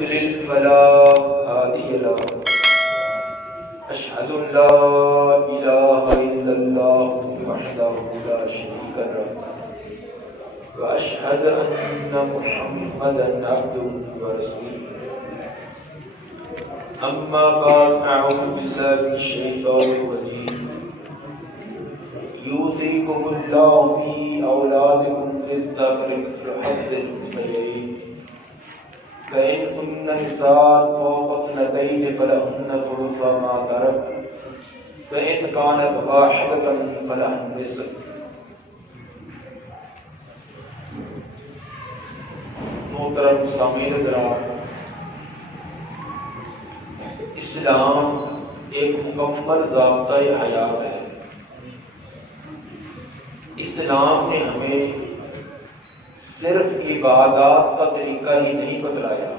يضلل فلا هادي له أشهد أن لا إله إلا الله وحده لا شريك له وأشهد أن محمدا عبده ورسوله أما بعد أعوذ بالله من الشيطان الرجيم يوصيكم الله في أولادكم للذكر مثل حظ الأنثيين فإن كن نساء فوق اثنتين فلهن ثلث ما ترك فإن كانت واحدة فلها النصف. محترم سامعین حضرات، اسلام ایک مکمل ضابطۂ حیات ہے۔ اسلام نے ہمیں صرف عبادات کا طریقہ ہی نہیں بتلایا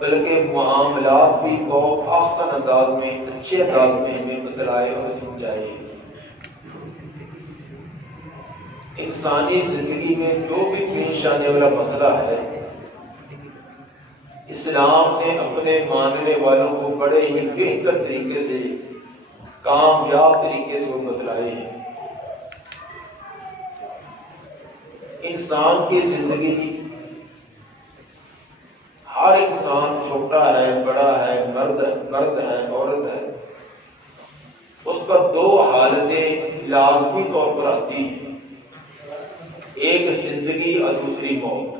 بلکہ معاملات بھی بہت آسان انداز میں، اچھے انداز میں ہمیں بتلائے اور سمجھائے۔ انسانی زندگی میں جو بھی پیش آنے والا مسئلہ ہے، اسلام نے اپنے ماننے والوں کو بڑے ہی بہتر طریقے سے، کامیاب طریقے سے وہ بتلائے ہیں۔ انسان کی زندگی، ہر انسان چھوٹا ہے، بڑا ہے، مرد ہے، عورت ہے، اس پر دو حالتیں لازمی طور پر آتی ہیں، ایک زندگی اور دوسری موت۔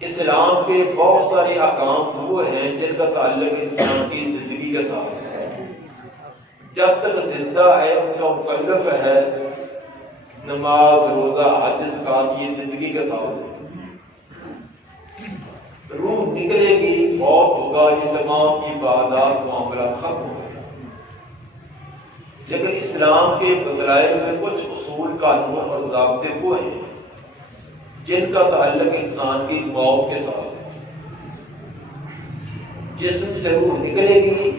اسلام کے بہت سارے احکام وہ ہیں جن کا تعلق انسان کی زندگی کے ساتھ ہے۔ جب تک زندہ ہے، ان کا مکلف ہے، نماز، روزہ، حج، زکات یہ زندگی کے ساتھ ہے۔ روح نکلے گی، فوت ہوگا، یہ تمام عبادات، معاملات ختم ہو گئے۔ لیکن اسلام کے بتلائے ہوئے کچھ اصول، قانون اور ضابطے وہ ہیں جن کا تعلق انسان کی موت کے ساتھ ہے۔ جسم سے روح نکلے گی،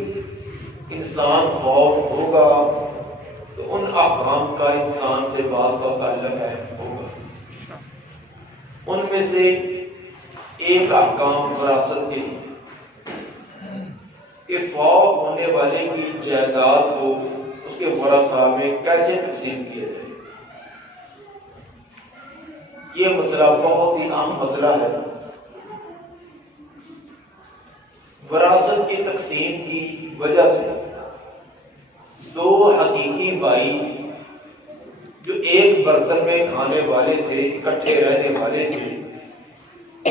انسان فوت ہوگا، تو ان احکام کا انسان سے بعض کا تعلق ہے ہوگا۔ ان میں سے ایک احکام وراثت کے کہ فوت ہونے والے کی جائیداد کو اس کے ورثاء میں کیسے تقسیم کیا جائے۔ یہ مسئلہ بہت ہی اہم مسئلہ ہے۔ وراثت کی تقسیم کی وجہ سے دو حقیقی بھائی جو ایک برتن میں کھانے والے تھے، اکٹھے رہنے والے تھے،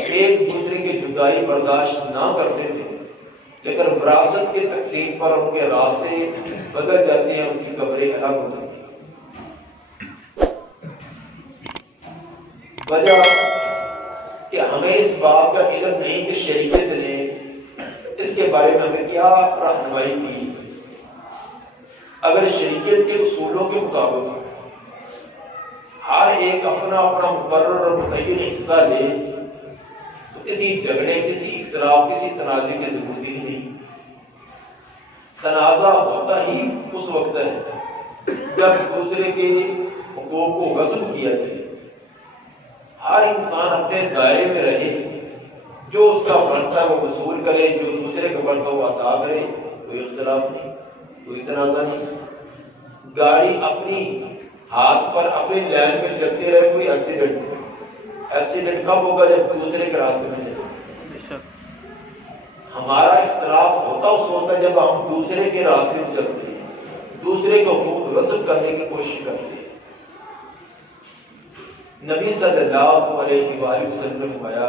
ایک دوسرے کی جدائی برداشت نہ کرتے تھے، لیکن وراثت کی تقسیم پر ان کے راستے بدل جاتے ہیں، ان کی قبریں الگ ہو جاتی ہیں۔ وجہ کہ ہمیں اس بات کا علم نہیں کہ شریعت نے اس کے بارے میں ہمیں کیا رہنمائی کی۔ اگر شریعت کے اصولوں کے مطابق ہر ایک اپنا اپنا مقرر اور متعین حصہ لے تو کسی جھگڑے، کسی اختلاف، کسی تنازع کی ضرورت ہی نہیں۔ تنازع ہوتا ہی اس وقت ہے جب دوسرے کے حقوق کو غصب کیا جائے۔ ہر انسان اپنے دائرے میں رہے، جو اس کا بنتا ہے وہ وصول کرے، جو دوسرے کا بنتا وہ عطا کرے، کوئی اختلاف نہیں، کوئی تنازع نہیں۔ گاڑی اپنی ہاتھ پر اپنی لائن میں چلتے رہے، کوئی ایکسیڈنٹ کب ہوگا؟ جب دوسرے کے راستے میں چلے۔ ہمارا اختلاف ہوتا اس وقت جب ہم دوسرے کے راستے میں چلتے ہیں، دوسرے کو حقوق غصب کرنے کی کوشش کرتے ہیں۔ نبی صلی اللہ علیہ وآلہ وسلم نے فرمایا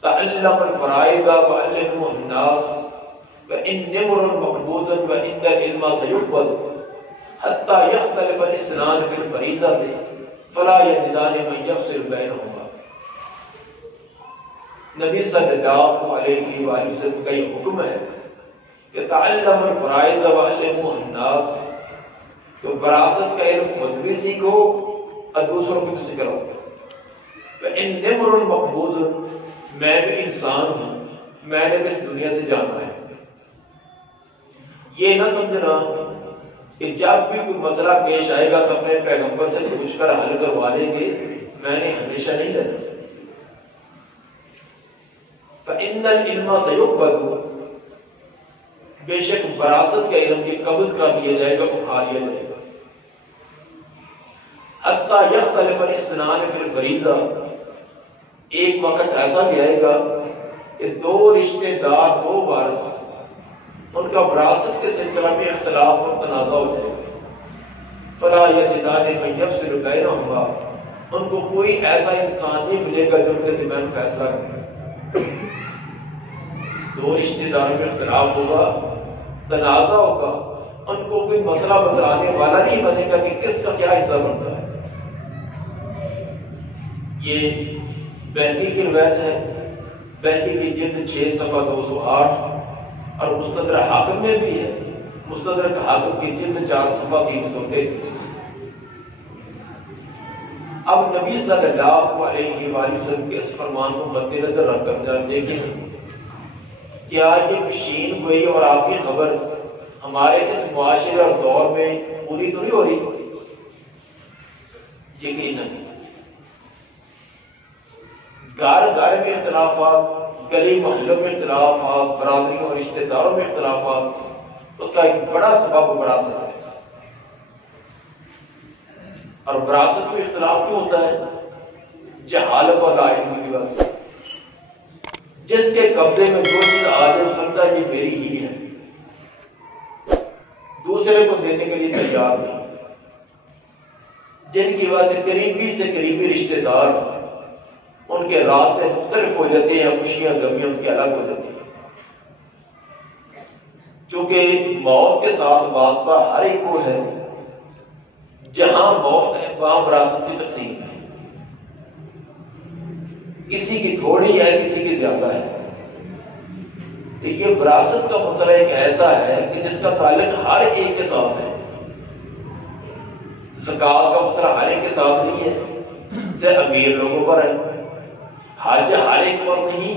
تعلم الفرائض وعلموا الناس وإن امرؤ مقبوض وإن العلم سيقبض حتى يختلف الاثنان في الفريضة فلا يجدان من يفصل بينهما۔ نبی صلی اللہ علیہ وآلہ وسلم کا یہ حکم ہے کہ تعلم الفرائض وعلموا الناس، تو وراثت کا علم خود بھی سیکھو اور دوسروں کو بھی سکھاؤ۔ فإن امرؤ مقبوض، میں بھی انسان ہوں، میں نے بھی اس دنیا سے جانا ہے۔ یہ نہ سمجھنا کہ جب بھی کوئی مسئلہ پیش آئے گا تو اپنے پیغمبر سے پوچھ کر حل کروا لیں گے، میں نے ہمیشہ نہیں رہنا۔ ان العلم سیقبض، بے شک وراثت کا علم کی قبض کر لیا جائے گا، اٹھا لیا جائے گا. حتی یختلف الاثنان فی الفریضہ، ایک وقت ایسا بھی آئے گا کہ دو رشتے دار، دو وارث، ان کا وراثت کے سلسلہ میں اختلاف اور تنازع ہو جائے گا. فلا یجدان من یفصل بینہما، ان کو کوئی ایسا انسان نہیں ملے گا جو ان کے درمیان فیصلہ کرے. دو رشتے داروں میں اختلاف ہوگا، تنازع ہوگا، ان کو کوئی مسئلہ بتانے والا نہیں بنے گا کہ کس کا کیا حصہ بنتا ہے. یہ بہقی کی روایت ہے، بہقی کی جلد 6 صفحہ 208، اور مستدرک حاکم میں بھی ہے، مستدرک حاکم کی جلد 4 صفحہ 333. اب نبی صلی اللہ علیہ وآلہ وسلم کے اس فرمان کو مد نظر رکھ کر جب دیکھیں کیا یہ پیشین گوئی اور آپ کی خبر ہمارے اس معاشرے اور دور میں پوری تو نہیں ہو رہی؟ یقیناً گھر گھر میں اختلافات، گلی محلوں میں اختلافات، برادریوں اور رشتہ داروں میں اختلافات، اس کا ایک بڑا سبب وراثت ہے. اور وراثت میں اختلاف کیوں ہوتا ہے؟ جہالت اور لا علم کی وجہ سے. جس کے قبضے میں جو چیز آ جائے سمجھتا ہے یہ میری ہی ہے، دوسرے کو دینے کے لیے تیار نہیں. جن کی وجہ سے قریبی سے قریبی رشتہ دار ان کے راستے مختلف ہو جاتے ہیں، خوشیاں غمیاں ان کے الگ ہو جاتی ہیں. چونکہ موت کے ساتھ واسطہ ہر ایک کو ہے، جہاں موت ہے وہاں وراثت کی تقسیم ہے. کسی کی تھوڑی ہے، کسی کی زیادہ ہے. تو یہ وراثت کا مسئلہ ایک ایسا ہے کہ جس کا تعلق ہر ایک کے ساتھ ہے. زکوٰۃ کا مسئلہ ہر ایک کے ساتھ نہیں ہے، صرف امیر لوگوں پر ہے. حج ہر ایک پر نہیں،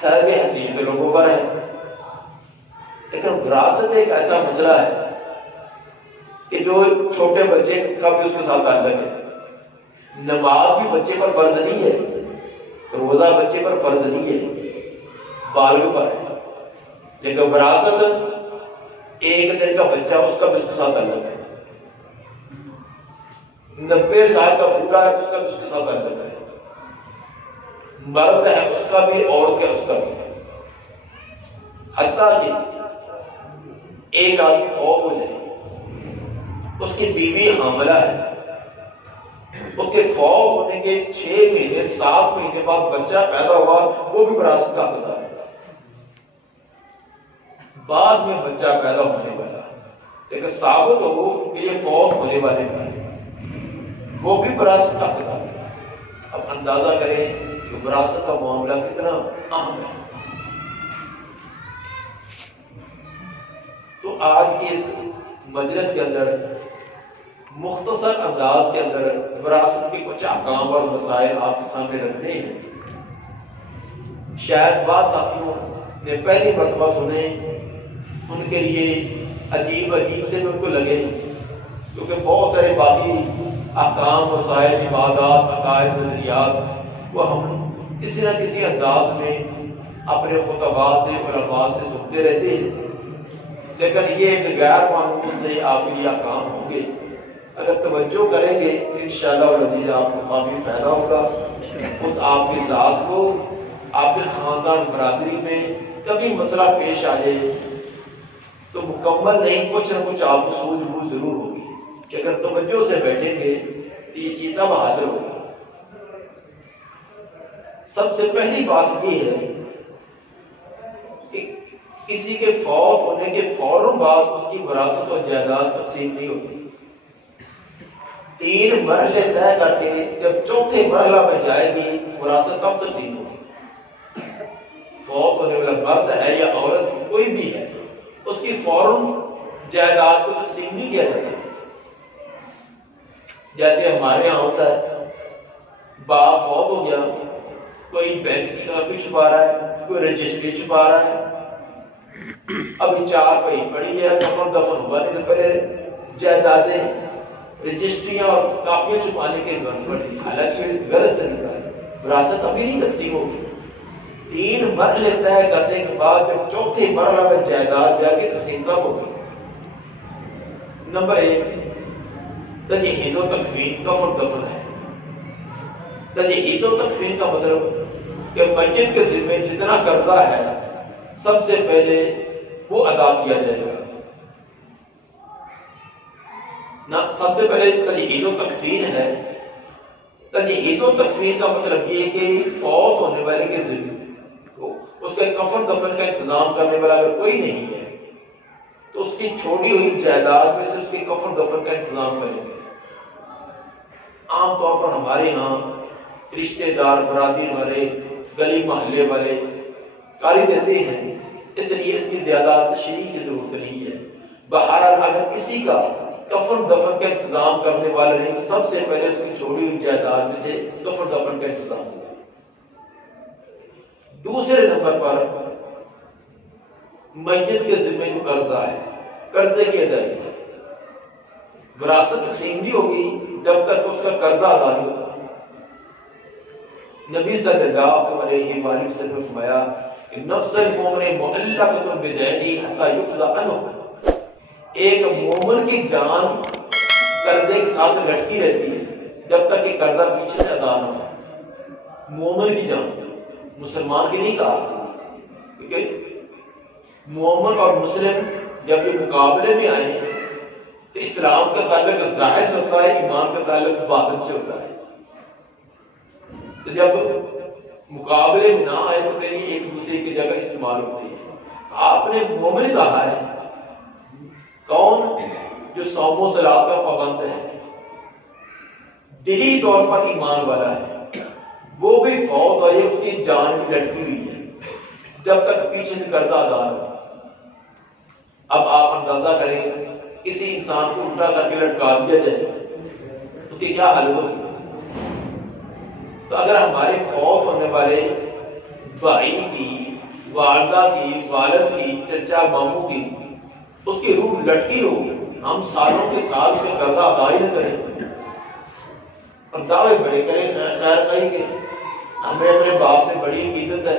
صرف حسین کے لوگوں پر ہے. لیکن وراثت ایک ایسا مسئلہ ہے کہ جو چھوٹے بچے کا بھی اس کے ساتھ تعلق ہے. نماز بھی بچے پر فرض نہیں ہے، روزہ بچے پر فرض نہیں ہے، بالغ پر ہے. لیکن وراثت ایک دن کا بچہ اس کا بھی اس کے ساتھ تعلق ہے، 90 سال کا بوڑھا ہے اس کا بھی اس کے ساتھ تعلق ہے، مرد ہے اس کا بھی، عورت ہے اس کا بھی. حتیٰ کہ ایک آدمی فوت ہو جائے، اس کی بیوی حاملہ ہے، اس کے فوت ہونے کے 6 مہینے 7 مہینے بعد بچہ پیدا ہوا، وہ بھی وراثت کا حقدار ہے. بعد میں بچہ پیدا ہونے والا لیکن ثابت ہو کہ یہ فوت ہونے والے کا ہے، وہ بھی وراثت کا حقدار ہے. اب اندازہ کریں کہ وراثت کا معاملہ کتنا اہم ہے. تو آج کی اس مجلس کے اندر مختصر انداز کے اندر وراثت کے کچھ احکام اور مسائل آپ کے سامنے رکھنے ہیں. شاید بعض ساتھیوں نے پہلی مرتبہ سنے، ان کے لیے عجیب سے بھی ان کو لگے، کیونکہ بہت سارے باقی احکام، مسائل، عبادات، عقائد، نظریات وہ ہم کسی نہ کسی انداز میں اپنے خطباء سے، علماء سے سنتے رہتے ہیں. لیکن یہ ایک غیر معمول سے آپ کے لیے احکام ہوں گے. اگر توجہ کریں گے انشاءاللہ العزیز آپ کو کافی فائدہ ہوگا. خود آپ کی ذات کو، آپ کے خاندان برادری میں کبھی مسئلہ پیش آ جائے تو مکمل نہیں، کچھ نہ کچھ آپ کو سوجھ بوجھ ضرور ہوگی. کہ اگر توجہ سے بیٹھیں گے تو یہ چیز تب حاصل ہوگی. سب سے پہلی بات یہ ہے کہ کسی کے فوت ہونے کے فوراً بعد اس کی وراثت اور جائیداد تقسیم نہیں ہوتی. 3 مرحلے طے کر کے جب چوتھے مرحلہ میں جائے گی وراثت تب تقسیم ہوگی. فوت ہونے والا مرد ہے یا عورت کوئی بھی ہے، اس کی فوراً جائیداد کو تقسیم نہیں کیا جاتا. جیسے ہمارے یہاں ہوتا ہے، باپ فوت ہو گیا، کوئی بینک کی کاپی چھپا رہا ہے، کوئی رجسٹری چھپا رہا ہے. ابھی 4 پہی پڑی ہے، دفن ہوا نہیں تو پہلے جائیدادیں، رجسٹریاں اور کاپیاں چھپانے کے بن پڑی. حالانکہ غلط طریقہ ہے، وراثت ابھی نہیں تقسیم ہوگی. 3 مرحلے طے کرنے کے بعد جب چوتھے مرحلہ میں جائیداد جا کے تقسیم کب ہوگی؟ نمبر 1 تجہیز و تکفین، کفن دفن ہے۔ تجہیز و تکفین کا مطلب کہ میت کے ذمہ جتنا قرضہ ہے سب سے پہلے وہ ادا کیا جائے گا۔ سب سے پہلے تجہیز و تکفین ہے۔ تجہیز و تکفین کا مطلب یہ کہ فوت ہونے والے کے ذمہ اس کے کفن دفن کا انتظام کرنے والا اگر کوئی نہیں ہے تو اس کی چھوڑی ہوئی جائیداد میں سے اس کے کفن دفن کا انتظام کریں گے۔ عام طور پر ہمارے ہاں رشتہ دار، برادری والے، گلی محلے والے کاری دیتے ہیں، اس لیے اس کی زیادہ تشریح کی ضرورت نہیں ہے۔ بہرحال اگر کسی کا کفن دفن کا انتظام کرنے والا نہیں تو سب سے پہلے اس کی چھوڑی ہوئی جائیداد میں سے کفن دفن کا انتظام ہوگا۔ دوسرے نمبر پر میت کے ذمہ جو قرضہ ہے، قرضے کی ادائیگی۔ وراثت تقسیم بھی ہوگی جب تک اس کا قرضہ ادا نہیں ہوتا۔ نبی صلی اللہ علیہ وآلہ وسلم نے فرمایا کہ نفس المؤمن معلقۃ بدینہ حتی یقضى عنہ، ایک مومن کی جان قرضے کے ساتھ لٹکی رہتی ہے جب تک کہ قرضہ پیچھے سے ادا نہ ہو۔ مومن کی جان، مسلمان کی نہیں کہا، کیونکہ مومن اور مسلم جب یہ مقابلے میں آئے ہیں تو اسلام کا تعلق ظاہر سے ہوتا ہے، ایمان کا تعلق باطن سے ہوتا ہے۔ تو جب مقابلے میں نہ آئے تو کہیں ایک دوسرے کی جگہ استعمال ہوتی ہے۔ آپ نے مومن کہا ہے کون؟ جو صوم و صلاۃ کا پابند ہے، دلی طور پر ایمان والا ہے، وہ بھی فوت اور اس کی جان بھی لٹکی ہوئی ہے جب تک پیچھے سے قرضہ ادا نہ ہو۔ اب آپ اندازہ کریں کسی انسان کو الٹا کر کے لٹکا دیا جائے اس کی کیا حالت ہوگی؟ تو اگر ہمارے فوت ہونے والے بھائی کی، والدہ کی، والد کی، چچا ماموں کی اس کی روح لٹکی ہو، ہم سالوں کے سال اس کا قرضہ ادا ہی نہ کریں اور دعوے بڑے کریں خیر خیر کے ہمیں اپنے باپ سے بڑی عقیدت ہے،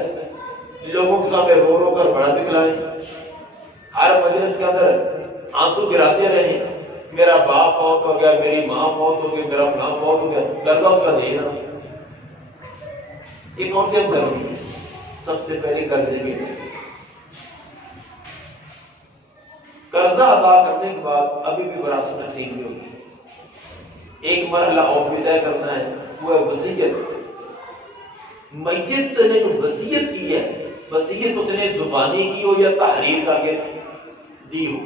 لوگوں کے سامنے رو رو کر بڑا دکھلائیں، ہر مجلس کے اندر آنسو گراتے رہیں، میرا باپ فوت ہو گیا، میری ماں فوت ہو گئی، میرا فلاں فوت ہو گیا، قرضہ اس کا دے نا۔ یہ کون سے ہم کریں گے؟ سب سے پہلے قرضے کے قرضہ ادا کرنے کے بعد ابھی بھی وراثت تقسیم نہیں ہوگی۔ ایک مرحلہ اور بھی طے کرنا ہے، وہ ہے وصیت۔ میت نے جو وصیت کی ہے، وصیت اس نے زبانی کی ہو یا تحریر کر کے دی ہو،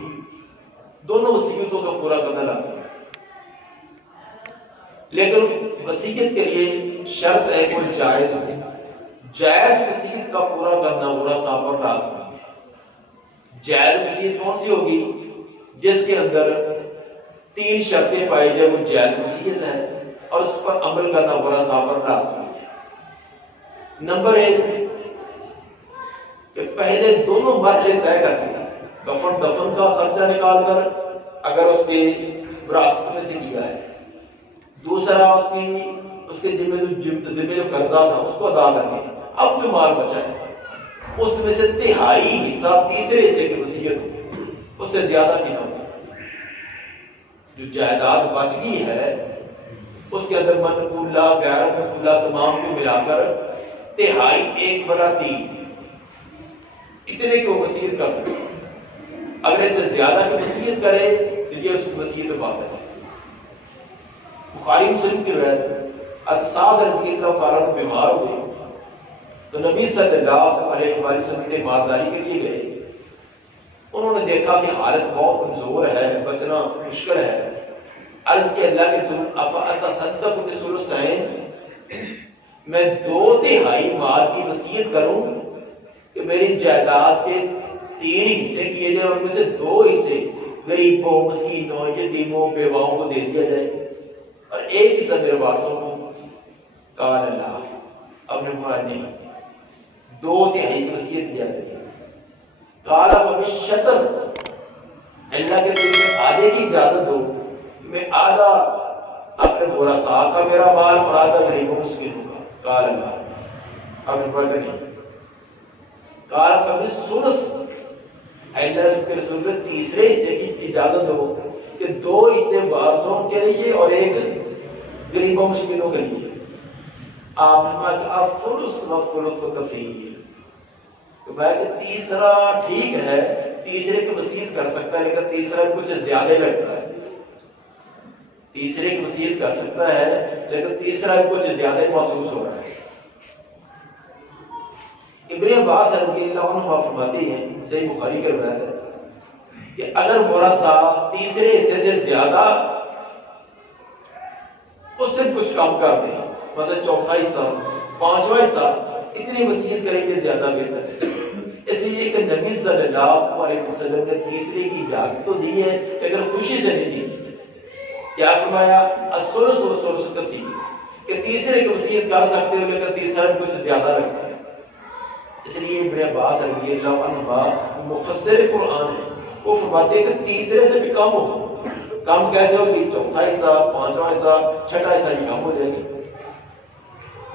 دونوں وصیتوں کو پورا کرنا لازم ہے۔ لیکن وصیت کے لیے شرط ہے کوئی جائز ہو، جائز وصیت کا پورا کرنا ورثاء پر لازم ہے۔ جائز وصیت کون سی ہوگی؟ جس کے اندر 3 شرطیں پائی جائے وہ جائز وصیت ہے اور اس پر عمل کرنا ورثاء پر لازم ہے۔ نمبر 1 کہ پہلے دونوں مرحلے طے کر کے کفن دفن کا خرچہ نکال کر اگر اس کے وراثت میں سے کیا ہے، دوسرا اس کے ذمہ جو قرضہ تھا اس کو ادا کر کے اب جو مال بچا ہے اس میں سے 1/3 حصہ تیسرے حصے کی وصیت ہو، اس سے زیادہ کی نہ ہو۔ جو جائیداد بچ گئی ہے اس کے اندر منقولہ غیر منقولہ تمام کو ملا کر 1/3 اتنے کی وصیت کر سکتے۔ اگر اس سے زیادہ کی وصیت کرے تو یہ اس کی وصیت باطل ہے۔ بخاری مسلم کی روایت، اتصاد رضی اللہ تعالیٰ بیمار ہوئے تو نبی صلی اللہ علیہ وسلم کے مالداری کے لیے گئے۔ انہوں نے دیکھا کہ حالت بہت کمزور ہے، بچنا مشکل ہے۔ عرض کہ اللہ کے رسول اتصدق بثلثین، میں 2/3 مال کی وصیت کروں کہ میری جائیداد کے 3 حصے کیے جائیں اور ان میں سے 2 حصے غریبوں، مسکینوں، یتیموں، بیواؤں کو دے دیا جائے اور 1 حصہ میرے وارثوں کو۔ قال اللہ، اپنے مراد نہیں، 2/3 کی وصیت کیا ہے۔ قال فبالشطر، اللہ کے رسول آدھے کی اجازت دو، میں آدھا اپنے ورثاء کا میرا مال اور آدھا غریبوں مسکینوں کا۔ قال اللہ، اپنے مراد نہیں، قال فبالثلث، اللہ کے رسول نے تیسرے حصے کی اجازت ہو کہ 2 حصے وارثوں کے لیے اور ایک غریبوں مسکینوں کے لیے. آپ نے فرمایا کہ الثلث والثلث کفیل، تو میں کہ تیسرا ٹھیک ہے، تیسرے کی وصیت کر سکتا ہے، لیکن تیسرا کچھ زیادہ لگتا ہے. تیسرے کی وصیت کر سکتا ہے لیکن تیسرا کچھ زیادہ محسوس ہو رہا ہے. ابن عباس رضی اللہ عنہ فرماتے ہیں، صحیح بخاری کی روایت ہے، کہ اگر ورثہ تیسرے حصے سے زیادہ اس سے کچھ کام کر دیں، مطلب چوتھا حصہ، پانچواں حصہ، اتنی وصیت کریں گے زیادہ بہتر ہے. اس لیے کہ نبی صلی اللہ علیہ وسلم نے تیسرے کی اجازت تو دی ہے لیکن خوشی سے نہیں دی. کیا فرمایا؟ الثلث والثلث کثیر، کہ تیسرے کی وصیت کر سکتے ہو لیکن تیسرا کچھ زیادہ لگتا ہے. اس لیے ابن عباس رضی اللہ عنہ مفسر قرآن ہے، وہ فرماتے ہیں کہ تیسرے سے بھی کم ہو. کم کیسے ہوگی؟ چوتھا حصہ، پانچواں حصہ، چھٹا حصہ بھی کم ہو جائے گی.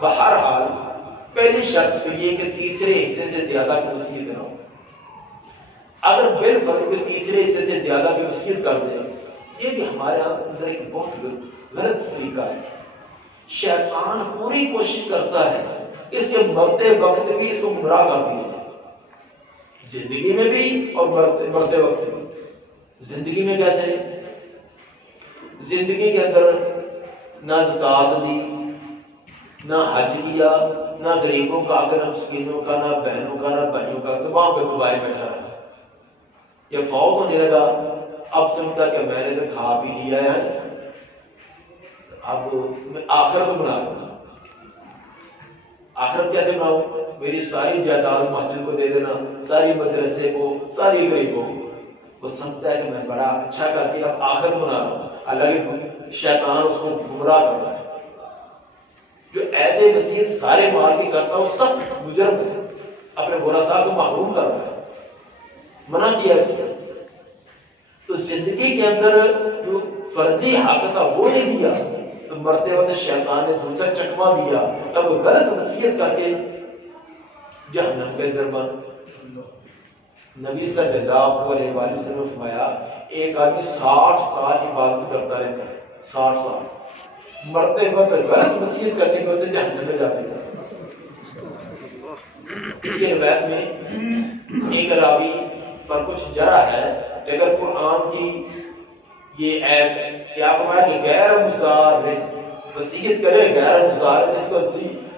بہرحال پہلی شرط تو یہ کہ تیسرے حصے سے زیادہ کی وصیت نہ ہو. اگر بالفرض تیسرے حصے سے زیادہ کی وصیت کر دیں، یہ بھی ہمارے اندر ایک بہت غلط طریقہ ہے. شیطان پوری کوشش کرتا ہے اس کے مرتے وقت بھی اس کو گمراہ کر دیا، زندگی میں بھی اور مرتے وقت بھی. زندگی میں کیسے؟ زندگی کے اندر نہ زکوٰۃ دی، نہ حج کیا، نہ غریبوں کا، اگر مسکینوں کا، نہ بہنوں کا، نہ بھائیوں کا، تمام پہ موبائل بیٹھا رہا. یہ فوت ہونے لگا، اب سمجھتا کہ میں نے تو کھا پی لیا ہے، اب میں آخرت بنا لوں. آخرت کیسے بناؤں؟ میری ساری جائیداد مسجد کو دے دینا، ساری مدرسے کو، ساری غریبوں کو. وہ سمجھتا ہے کہ میں بڑا اچھا کر کے اب آخرت بنا رہا ہوں. اللہ شیطان اس کو گمراہ کر رہا ہے. جو ایسے وصیت سارے مال کی کرتا ہے وہ سخت مجرم ہے، اپنے ورثاء کو محروم کر رہا ہے، منع کیا اس نے. تو زندگی کے اندر جو فرضی حق تھا وہ نہیں دیا، تو مرتے وقت شیطان نے دوسرا چکما دیا، تب وہ غلط وصیت کر کے جہنم کے اندر بند. نبی صلی اللہ علیہ وسلم نے فرمایا ایک آدمی 60 سال عبادت کرتا رہتا ہے، 60 سال، مرتے وقت غلط وصیت کرنے کی وجہ سے جہنم میں جاتے ہیں. اس کی روایت میں ایک راوی پر کچھ جرح ہے، لیکن قرآن کی یہ ایت کیا فرمایا کہ غیر مضار وصیت کرے، غیر مضار اس کو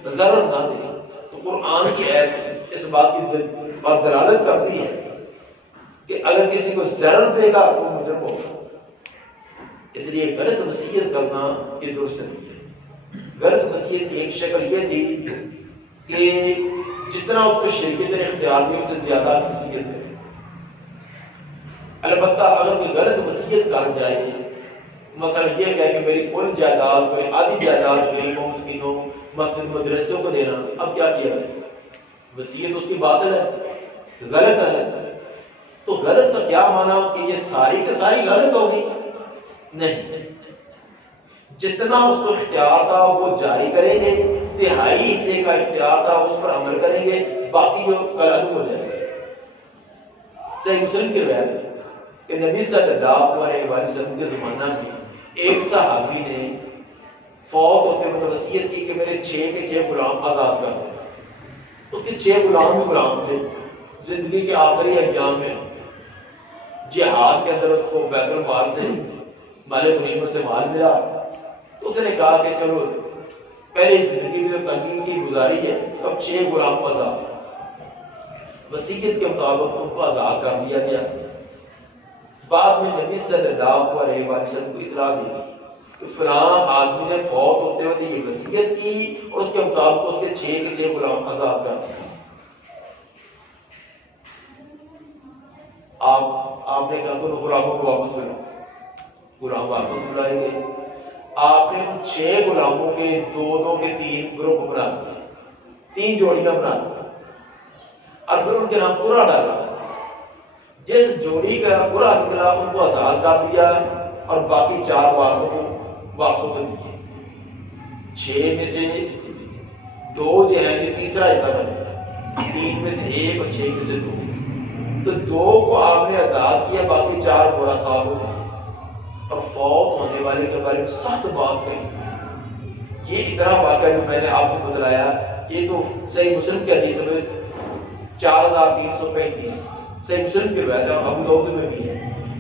ضرر نہ دے. تو قرآن کی ایت اس بات کی دلالت کرتی ہے کہ اگر کسی کو ضرر دے گا تو مجرم ہوگا. اس لیے غلط وصیت کرنا یہ درست نہیں ہے. غلط وصیت کی ایک شکل یہ تھی کہ جتنا اس کو شریعت نے اختیار دی اس سے زیادہ وصیت کرے. البتہ اگر کوئی غلط وصیت کر جائے، مثلا یہ کہے کہ میری کل جائیداد کو آدھی جائیداد غریبوں مسکینوں مسجد مدرسوں کو دینا، اب کیا کیا ہے؟ وصیت اس کی باطل ہے، غلط ہے. تو غلط کا کیا معنی کہ یہ ساری کے ساری غلط ہوگی؟ نہیں، جتنا اس کو اختیار تھا وہ جاری کریں گے، تہائی حصے کا اختیار تھا اس پر عمل کریں گے، باقی جو غلط ہو جائے گا. صحیح مسلم کی روایت کہ نبی صلی اللہ علیہ وسلم کے زمانہ میں ایک صحابی نے فوت ہوتے وقت وصیت کی کہ میرے 6 کے 6 غلام آزاد کر دیں. اس کے 6 غلام بھی غلام تھے. زندگی کے آخری ایام میں جہاد کے اندر اس کو بیت المال سے مال غنیمت سے مال ملا، تو اس نے کہا کہ چلو پہلے زندگی میں جو تنگی کی گزاری ہے اب 6 غلام کو آزاد. وصیت کے مطابق ان کو آزاد کر دیا گیا. بعد میں نبی صلی اللہ علیہ وسلم کو اطلاع دی کہ فلاں آدمی نے فوت ہوتے ہوئے یہ وصیت کی اور اس کے مطابق اس کے 6 کے 6 غلام آزاد کر دیا. آپ نے کہا تو غلاموں کو واپس ملا، غلام واپس ملائے گئے. آپ نے ان 6 غلاموں کے 2 کے 3 گروپ بنا دیے، 3 جوڑیاں بنا دی اور پھر ان کے نام پورا ڈالا. جس جوڑی کا پورا نکلا ان کو آزاد کر دیا اور باقی 4 وارثوں کو دیے. 6 میں سے 2 جو ہیں یہ تیسرا حصہ بنے 3 میں سے 1 اور 6 میں سے 2. تو 2 کو آپ نے آزاد کیا, باقی 4 برا صاحب ہو گئے. اور فوت ہونے والے کے بارے میں سخت بات کہی. یہ اتنا واقعہ جو میں نے آپ کو بتلایا, یہ تو صحیح مسلم کی حدیث میں 4335 صحیح مسلم کی روایت ہے, ابو داؤد میں بھی ہے.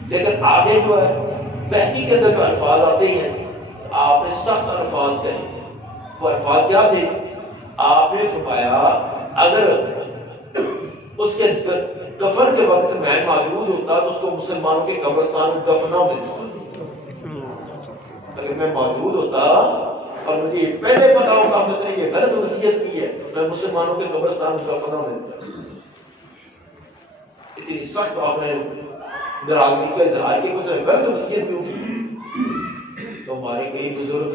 لیکن آگے جو ہے بہتی کے اندر جو الفاظ آتے ہیں, آپ نے سخت الفاظ کہے. وہ الفاظ کیا تھے؟ آپ نے فرمایا اگر اس کے دفن کے وقت میں موجود ہوتا تو اس کو مسلمانوں کے قبرستان میں دفن نہ ملتا. اگر میں موجود ہوتا اور مجھے پہلے پتا ہوتا کہ اس نے یہ غلط وصیت کی ہے, میں مسلمانوں کے قبرستان میں دفن نہ ملتا. اتنی سخت آپ نے ناراضگی کا اظہار کیا کہ اس نے غلط وصیت کیوں کی. تو ہمارے کئی بزرگ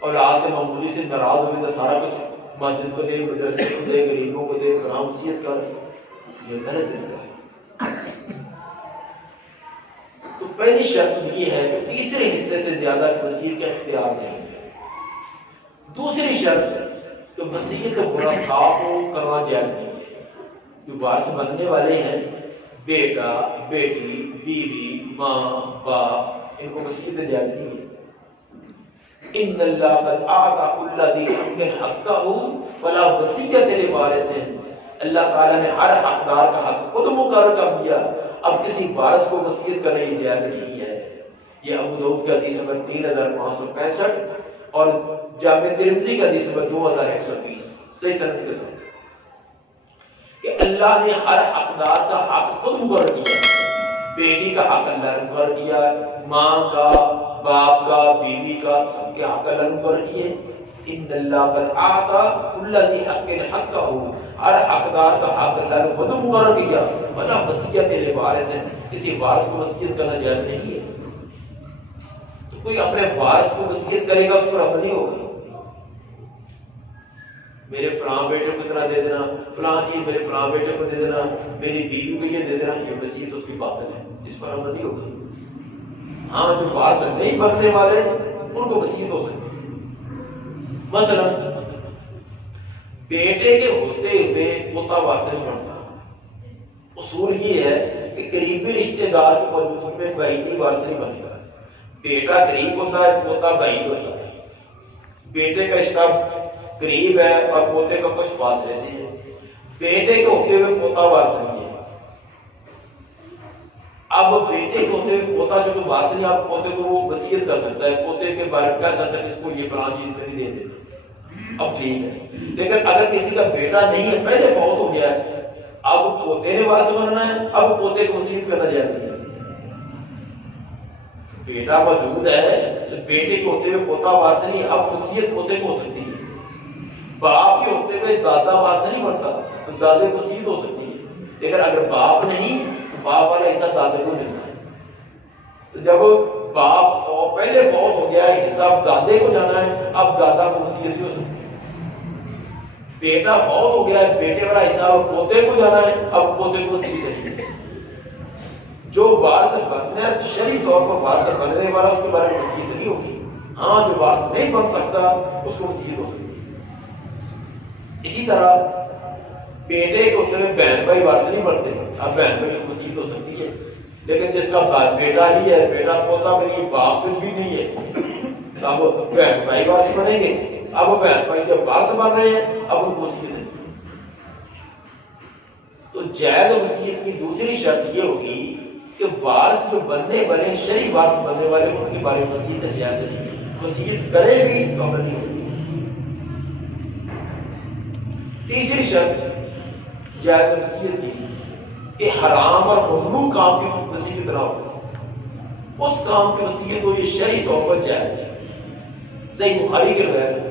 اولاد سے معمولی سے ناراض ہوئے تو سارا کچھ مسجد کو دے, مدرسے کو دے, غریبوں کو دے, فلاں وصیت کر. یہ غلط طریقہ ہے. تو پہلی شرط یہ ہے کہ تیسرے حصے سے زیادہ وصیت کا اختیار نہیں. دوسری شرط کہ وصیت کا برا صاف ہو, کرنا جائز نہیں ہے. جو وارث بننے والے ہیں, بیٹا, بیٹی, بیوی, ماں, باپ, ان کو وصیت جائز نہیں ہے. ان اللہ قد اعطى كل ذي حق حقه فلا وصیۃ لوارث. اللہ تعالیٰ نے ہر حقدار کا حق خود مقرر کر دیا, اب کسی وارث کو وصیت کرنا جائز نہیں ہے. یہ ابو داؤد کی حدیث نمبر 3565 اور جامع ترمذی کی حدیث نمبر 2120 صحیح سند کے ساتھ کہ اللہ نے ہر حقدار کا حق خود مقرر کیا. بیٹی کا حق اللہ نے مقرر کیا, ماں کا, باپ کا, بیوی کا, سب کے حق اللہ نے مقرر کیے. ان اللہ قد اعطى كل ذي حق حقه, ہر حقدار کا حق اللہ نے خود مقرر کیا. ولا وصیت لوارث, کسی وارث کو وصیت کرنا جائز نہیں ہے. تو کوئی اپنے وارث کو وصیت کرے گا اس پر عمل نہیں ہوگا. میرے فلاں بیٹے کو اتنا دے دینا, فلاں چیز میرے فلاں بیٹے کو دے دینا, میری بیوی کو یہ دے دینا, یہ وصیت اس کی باطل ہے, اس پر عمل نہیں ہوگا. ہاں جو وارث نہیں بننے والے ان کو وصیت ہو سکتی ہے. مثلا بیٹے کے ہوتے ہوئے پوتا وارث نہیں بنتا. اصول یہ ہے کہ قریبی رشتے دار کی موجودگی میں بعیدی وارث نہیں بنتا. بیٹا قریب ہوتا ہے, پوتا بعید ہوتا ہے. بیٹے کا رشتہ قریب ہے اور پوتے کا کچھ فاصلے سے ہے. بیٹے کے ہوتے ہوئے پوتا وارث نہیں ہے. اب بیٹے کے ہوتے ہوئے پوتا جو وارث نہیں, آپ پوتے کو وہ وصیت کر سکتا ہے, پوتے کے بارے میں کہہ سکتا ہے اس کو یہ فلاں چیز کر دے دے. اب ٹھیک ہے. لیکن اگر کسی کا بیٹا نہیں ہے, پہلے فوت ہو گیا ہے, اب پوتے نے وارث بننا ہے, اب پوتے کو وصیت کرنا جاتی ہے. بیٹا موجود ہے تو بیٹے کے ہوتے ہوئے پوتا وارث نہیں, اب وصیت پوتے کو ہو سکتی ہے. باپ کے ہوتے ہوئے دادا وارث نہیں بنتا تو دادے کو وصیت ہو سکتی ہے. لیکن اگر باپ نہیں تو باپ والا حصہ دادے کو ملتا ہے. تو جب باپ پہلے فوت ہو گیا ہے, حصہ اب دادے کو جانا ہے, اب دادا کو وصیت نہیں ہو سکتی. بیٹا فوت ہو گیا ہے, بیٹے والا حصہ پوتے کو جانا ہے, اب پوتے کو وصیت نہیں. جو وارث بننا ہے شرعی طور پر وارث بننے والا, اس کے بارے میں وصیت نہیں ہوگی. ہاں جو وارث نہیں بن سکتا اس کو وصیت ہو سکتی ہے. اسی طرح بیٹے کے ہوتے ہوئے بہن بھائی وارث نہیں بنتے, اب بہن بھائی کی وصیت ہو سکتی ہے. لیکن جس کا بیٹا نہیں ہے, بیٹا پوتا بھی نہیں, باپ بھی نہیں ہے, اب بہن بھائی وارث بنیں گے. اب بہن بھائی جب وارث بن رہے ہیں, اب ان کو وصیت نہیں. تو جائز وصیت کی دوسری شرط یہ ہوگی کہ وارث جو بننے والے, شرعی وارث بننے والے, ان کے بارے میں وصیت جائز نہیں. وصیت کرے بھی تو عمل نہیں ہوگی. تیسری شرط جائز وصیت کی کہ حرام اور ممنوع کام کی وصیت نہ ہو. اس کام کی وصیت ہو یہ شرعی طور پر جائز ہے. صحیح بخاری کے روایت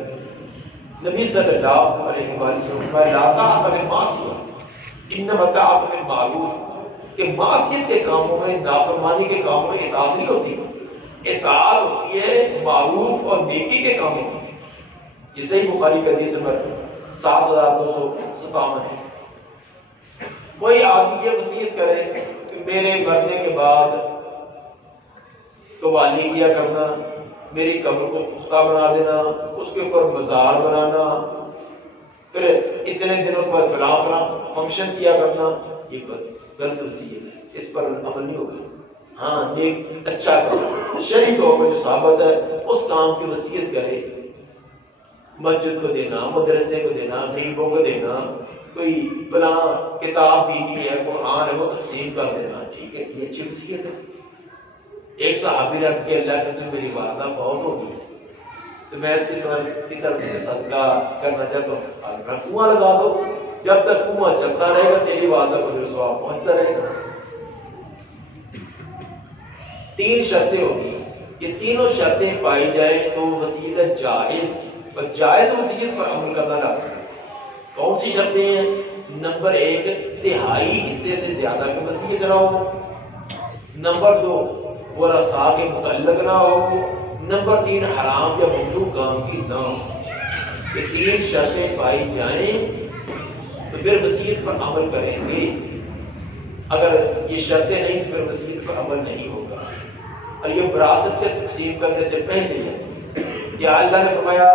نبی صلی اللہ علیہ وسلم لا طاعۃ فی المعصیۃ انما طاعۃ فی المعروف, کہ معصیت کے کاموں میں, نافرمانی کے کاموں میں اطاعت نہیں ہوتی. اطاعت ہوتی ہے معروف اور نیکی کے کاموں میں. یہ صحیح بخاری کا حدیث نمبر 7257 ہے. کوئی آدمی یہ وصیت کرے کہ میرے مرنے کے بعد قوالی کیا کرنا, میری قبر کو پختہ بنا دینا, اس کے اوپر مزار بنانا, پھر اتنے دنوں پر فلاں فلاں فنکشن کیا کرنا، یہ غلط وصیت ہے، اس پر عمل نہیں ہوگا۔ ہاں ایک اچھا کام شرعی طور پر جو ثابت ہے اس کام کی وصیت کرے، مسجد کو دینا، مدرسے کو دینا، غریبوں کو دینا، کوئی فلاں کتاب دینی ہے، قرآن ہے، وہ تقسیم کر دینا، ٹھیک ہے، یہ اچھی وصیت ہے۔ ایک صحابی نے عرض کیا اللہ کے رسول میری والدہ فوت ہو گئی تو میں اس کی طرف سے صدقہ کرنا چاہتا ہوں، اپنا کنواں لگا دو، جب تک کنواں چلتا رہے گا تیری والدہ کو جو ثواب پہنچتا رہے گا۔ 3 شرطیں ہوگی، یہ تینوں شرطیں پائی جائیں تو وصیت جائز، پر جائز وصیت پر عمل کرنا لازم ہے۔ کون سی شرطیں ہیں؟ نمبر 1 تہائی حصے سے زیادہ کی وصیت نہ ہو، نمبر 2 ورثاء کے متعلق نہ ہو، نمبر 3 حرام یا ممنوع کام کی نہ ہو۔ یہ 3 شرطیں پائی جائیں تو پھر وصیت پر عمل کریں گے، اگر یہ شرطیں نہیں تو پھر وصیت پر عمل نہیں ہوگا۔ اور یہ وراثت کے تقسیم کرنے سے پہلے ہے، یا اللہ نے فرمایا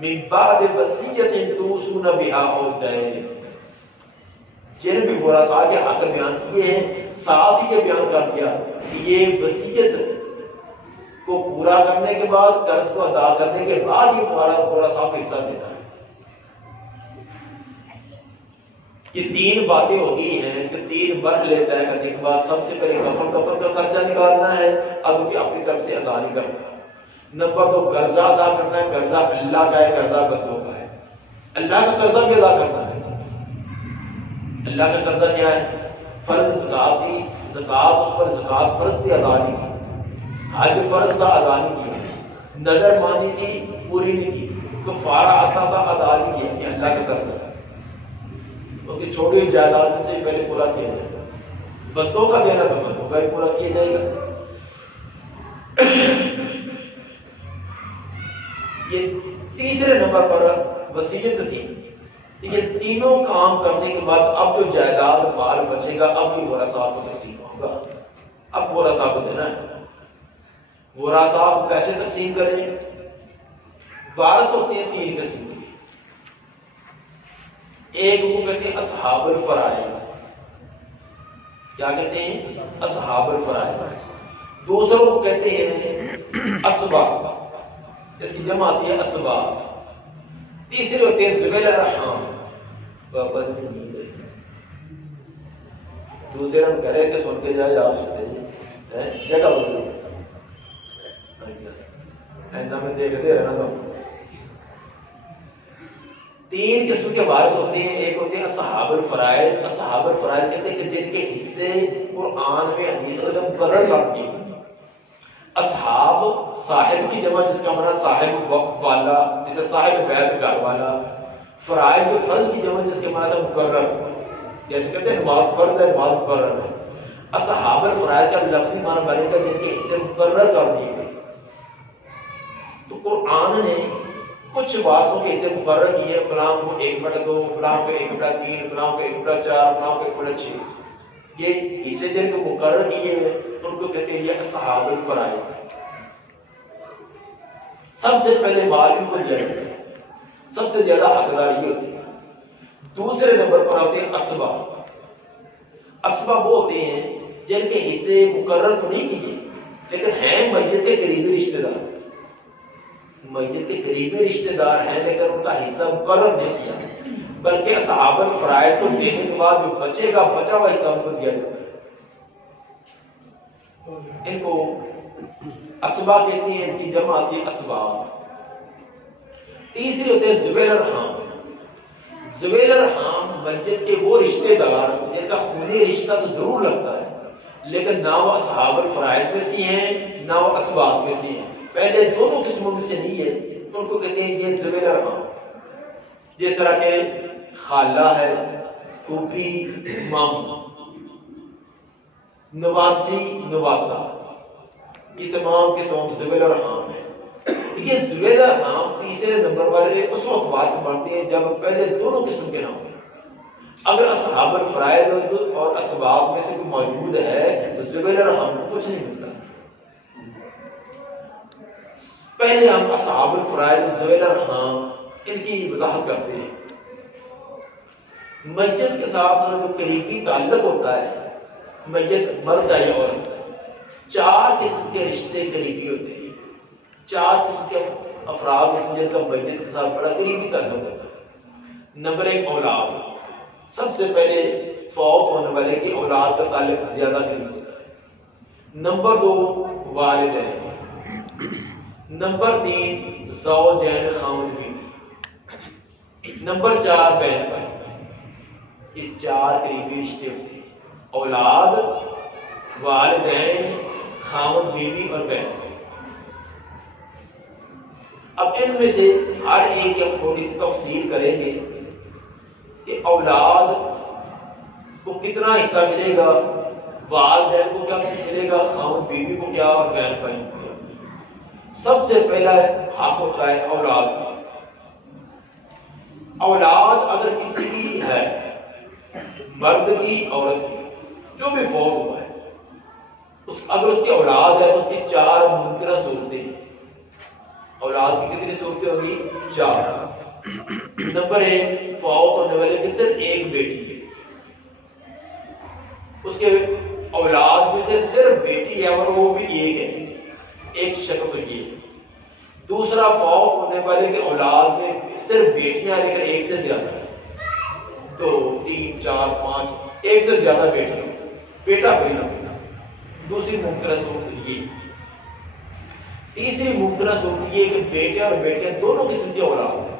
من بعد وصیت توصون بها او دین، جن بھی ورثاء کے حق بیان کیے ہیں ساتھ ہی یہ بیان کر دیا کہ یہ وصیت کو پورا کرنے کے بعد، قرض کو ادا کرنے کے بعد یہ تمہارا ورثاء کو حصہ دینا ہے۔ یہ 3 باتیں ہوتی ہیں کہ 3 مرحلے طے کرنے کے بعد سب سے پہلے کفن کا خرچہ نکالنا ہے، اب کہ اپنی طرف سے ادا نہیں کرتا۔ نمبر 2 قرضہ ادا کرنا ہے، قرضہ اللہ کا ہے، قرضہ بندوں کا ہے، اللہ کا قرضہ بھی ادا کرنا ہے۔ اللہ کا قرضہ کیا ہے؟ فرض زکات دی، زکات اس پر زکات فرض تھی ادا نہیں کی، حج فرض تھا ادا نہیں کیا، نظر مانی تھی پوری نہیں کی، کفارہ آتا تھا ادا نہیں کیا، یہ اللہ کا قرضہ ہے۔ اس کی چھوٹی جائیداد سے پہلے پورا کیا جائے گا، بندوں کا دینا تو بندوں کا ہی پورا کیا جائے گا۔ یہ تیسرے نمبر پر وصیت تھی، یہ تینوں کام کرنے کے بعد اب جو جائیداد مال بچے گا اب یہ ورثاء کو تقسیم ہوگا، اب ورثاء کو دینا ہے۔ ورثاء کو کیسے تقسیم کریں؟ وارث ہوتے ہیں 3 قسم کے، ایک کو کہتے ہیں اصحاب الفرائض، کیا کہتے ہیں؟ اصحاب الفرائض۔ دوسروں کو کہتے ہیں اسباب، اس کی جمع آتی ہے اسباب۔ تیسرے ہوتے ہیں ذوی الارحام۔ دوسرے ہم کہہ رہے تھے سن کے جائے آپ سنتے جی جگہ بدل ایسا میں دیکھتے رہنا تھا۔ 3 قسم کے وارث ہوتے ہیں، ایک ہوتے ہیں اصحاب الفرائض۔ اصحاب الفرائض کہتے ہیں کہ جن کے حصے قرآن میں حدیث میں مقرر کر دیے۔ اصحاب صاحب کی جمع جس کا معنی صاحب والا، جیسے صاحب بیت گھر والا۔ فرائض فرض کی جمع جس کے معنی تھا مقرر، جیسے کہتے ہیں نماز فرض ہے، نماز مقرر ہے۔ اصحاب الفرائض کا لفظی معنی بنے گا جن کے حصے مقرر کر دیے گئے۔ تو قرآن نے کچھ وارثوں کے حصے مقرر کیے، فلاں کو 1/2، فلاں کو 1/3، فلاں کو 1/4، فلاں کو 1/6۔ یہ حصے جن کو مقرر کیے ہیں ان کو کہتے ہیں یہ اصحاب الفرائض۔ سب سے پہلے مال کو دیا جاتا ہے، سب سے زیادہ حقدار یہ ہوتی ہے۔ دوسرے نمبر پر ہوتے ہیں اسباب۔ اسباب وہ ہوتے ہیں جن کے حصے مقرر تو نہیں کیے لیکن ہیں میت کے قریبی رشتہ دار، میت کے قریبی رشتہ دار ہیں لیکن ان کا حصہ مقرر نہیں کیا، بلکہ اصحاب الفرائض کو دینے کے بعد جو بچے گا بچا ہوا حصہ ان کو دیا جاتا ہے۔ ان کو اسباب کہتے ہیں، ان کی جمع آتی ہے اسباب۔ تیسری ہوتے ہیں ذوی الارحام۔ ذوی الارحام میت کے وہ رشتہ دار جن کا خونی رشتہ تو ضرور لگتا ہے لیکن نہ وہ اصحاب الفرائض میں سے ہیں نہ وہ اسباب میں سے ہیں، پہلے دونوں قسموں میں سے نہیں ہے، ان کو کہتے ہیں یہ ذوی الارحام۔ جس طرح کے خالہ ہے، پھوپھی، ماموں، نواسی، نواسا، یہ تمام کے تمام ذوی الارحام ہیں۔ یہ ذوی الارحام تیسرے نمبر والے اس وقت وارث بنتے ہیں جب پہلے دونوں قسم کے نام ہیں۔ اگر اصحاب الفرائض اور اسباب میں سے کوئی موجود ہے تو ذوی الارحام کو کچھ نہیں ملتا۔ پہلے ہم اصحاب الفرائض ذوی الارحام ان کی وضاحت کرتے ہیں۔ میت کے ساتھ جو قریبی تعلق ہوتا ہے، میت مرد ہے اور 4 قسم کے رشتے قریبی ہوتے ہیں، 4 قسم کے افراد ہوتے ہیں جن کا میت کے ساتھ بڑا قریبی تعلق ہوتا ہے۔ نمبر 1 اولاد، سب سے پہلے فوت ہونے والے کی اولاد کا تعلق زیادہ قریبی ہوتا ہے۔ نمبر 2 والدین، نمبر 3 زوجین خاوند بیوی، نمبر 4 بہن بھائی۔ یہ 4 قریبی رشتے ہوتے ہیں، اولاد، والدین، خاوند بیوی اور بہن بھائی۔ اب ان میں سے ہر ایک کی ہم تھوڑی سی تفصیل کریں گے کہ اولاد کو کتنا حصہ ملے گا، والدین کو کیا کچھ ملے گا، خاوند بیوی کو کیا اور بہن بھائی کو کیا۔ سب سے پہلا حق ہوتا ہے اولاد کا۔ اولاد اگر کسی کی ہے، مرد کی، عورت کی، جو بھی فوت ہوا ہے، اگر اس کی اولاد ہے، اس کی 4 ممکنہ صورتیں، اولاد کی کتنی صورتیں ہوگی؟ 4۔ نمبر 1 فوت ہونے والے کی صرف ایک بیٹی ہے، اس کے اولاد میں سے صرف بیٹی ہے اور وہ بھی ایک ہے، ایک شکل یہ ہے۔ دوسرا فوت ہونے والے کے اولاد میں صرف بیٹیاں لیکن ایک سے زیادہ، 2 3 4 5، ایک سے زیادہ بیٹیاں، بیٹا کوئی نہ ہونا۔ دوسری ممکنہ صورت یہ۔ تیسری ممکنہ صورت یہ کہ بیٹے اور بیٹیاں دونوں قسم کی اولاد ہیں،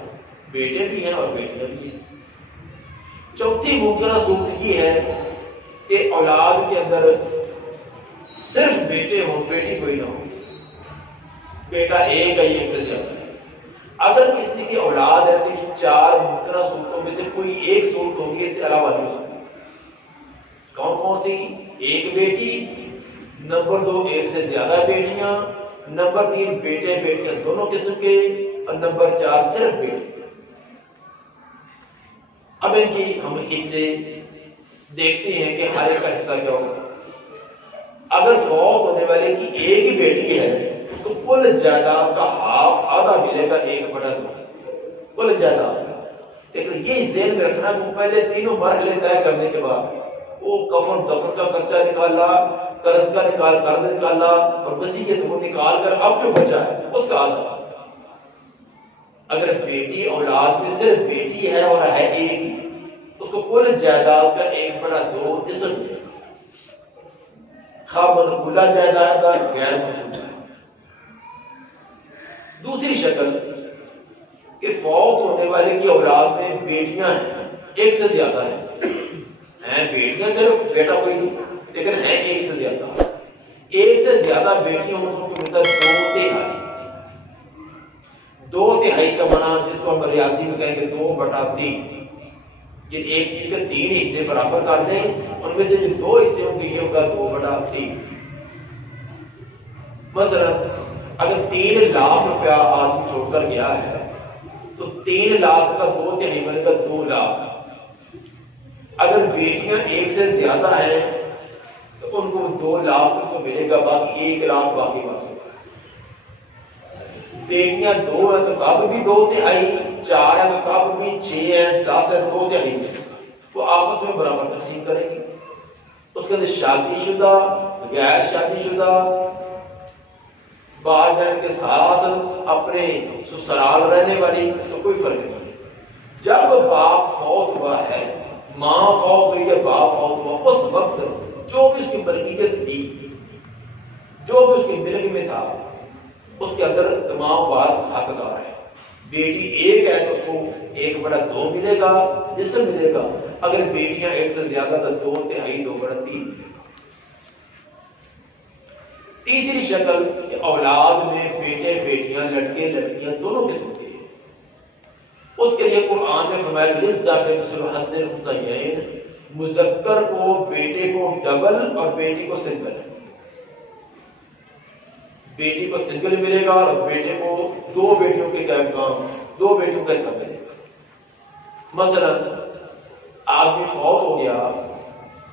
بیٹے بھی ہیں اور بیٹیاں بھی ہیں۔ چوتھی ممکنہ صورت یہ ہے کہ اولاد کے اندر صرف بیٹے ہوں، بیٹی کوئی نہ ہو، بیٹا ایک ہے، ایک سے زیادہ ہے۔ اگر کسی کی اولاد ہے تو 4 ممکنہ صورتوں میں سے کوئی ایک صورت ہوگی، اس سے علاوہ نہیں ہو سکتی۔ کون کون سی؟ ایک بیٹی، نمبر 2 ایک سے زیادہ بیٹیاں، نمبر 3 بیٹے بیٹیاں دونوں قسم کے، اور نمبر 4 صرف بیٹے۔ اب ان کی ہم حصے دیکھتے ہیں کہ ہر ایک کا حصہ کیا ہوگا۔ اگر فوت ہونے والے کی ایک ہی بیٹی ہے تو کل جائیداد کا ہاف، آدھا ملے گا 1/2 کل جائیداد کا۔ لیکن یہ ذہن میں رکھنا کہ پہلے تینوں مرحلے طے کرنے کے بعد وہ کفن دفن کا خرچہ نکالا، قرض کا قرض نکالا، اور وصیت وہ نکال کر اب جو بچا ہے اس کا آدھا۔ اگر بیٹی اولاد میں صرف بیٹی ہے اور ہے ایک، اس کو کل جائیداد کا 1/2 نصف ملے گا، خواہ منقولہ جائیداد کا، غیر منقولہ۔ دوسری شکل کہ فوت ہونے والے کی اولاد میں بیٹیاں ہیں، ایک سے زیادہ ہیں بیٹیاں صرف، بیٹا کوئی نہیں، لیکن ہیں ایک سے زیادہ۔ ایک سے زیادہ بیٹیاں ہوں تو مطلب 2/3 کا بنا، جس کو ہم ریاضی میں کہیں گے 2/3۔ یہ ایک چیز کے 3 حصے برابر کر دیں، ان میں سے جو 2 حصے ہوں گے یہ ہوگا 2/3۔ مثلا اگر 3 لاکھ روپیہ آدمی چھوڑ کر گیا ہے تو 3 لاکھ کا 2/3 بنے گا 2 لاکھ۔ اگر بیٹیاں ایک سے زیادہ ہیں تو ان کو 2 لاکھ کو ملے گا، باقی 1 لاکھ باقی بس۔ بیٹیاں 2 ہیں تو تب بھی 2/3، 4 ہیں تو تب بھی، 6 ہیں، 10 ہیں، 2/3 وہ آپس میں برابر تقسیم کریں گی۔ اس کے اندر شادی شدہ، غیر شادی شدہ، والدین کے ساتھ اپنے سسرال رہنے والی، اس کا کوئی فرق نہیں ہے۔ جب باپ فوت ہوا ہے، ماں فوت ہوئی ہے، باپ فوت ہوا، اس وقت جو بھی اس کی ملکیت تھی، جو بھی اس کی ملک میں تھا، اس کے اندر تمام وارث حقدار ہیں۔ بیٹی ایک ہے تو اس کو 1/2 ملے گا، جس سے ملے گا۔ اگر بیٹیاں ایک سے زیادہ تو 2/3، 2/3۔ تیسری شکل کہ اولاد میں بیٹے بیٹیاں، لڑکے لڑکیاں دونوں قسم کے ہیں۔ اس کے لیے قرآن نے فرمایا للذکر مثل حظ الانثیین، مذکر کو بیٹے کو ڈبل اور بیٹی کو سنگل، بیٹی کو سنگل ملے گا اور بیٹے کو 2 بیٹیوں کے کام، 2 بیٹیوں کا حصہ ملے گا۔ مثلا آدمی فوت ہو گیا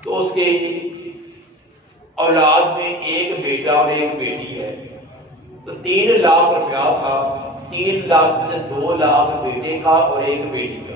تو اس کے اولاد میں ایک بیٹا اور ایک بیٹی ہے، تو 3 لاکھ روپیہ تھا، 3 لاکھ میں سے 2 لاکھ بیٹے کا اور ایک بیٹی کا،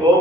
2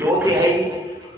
2/3।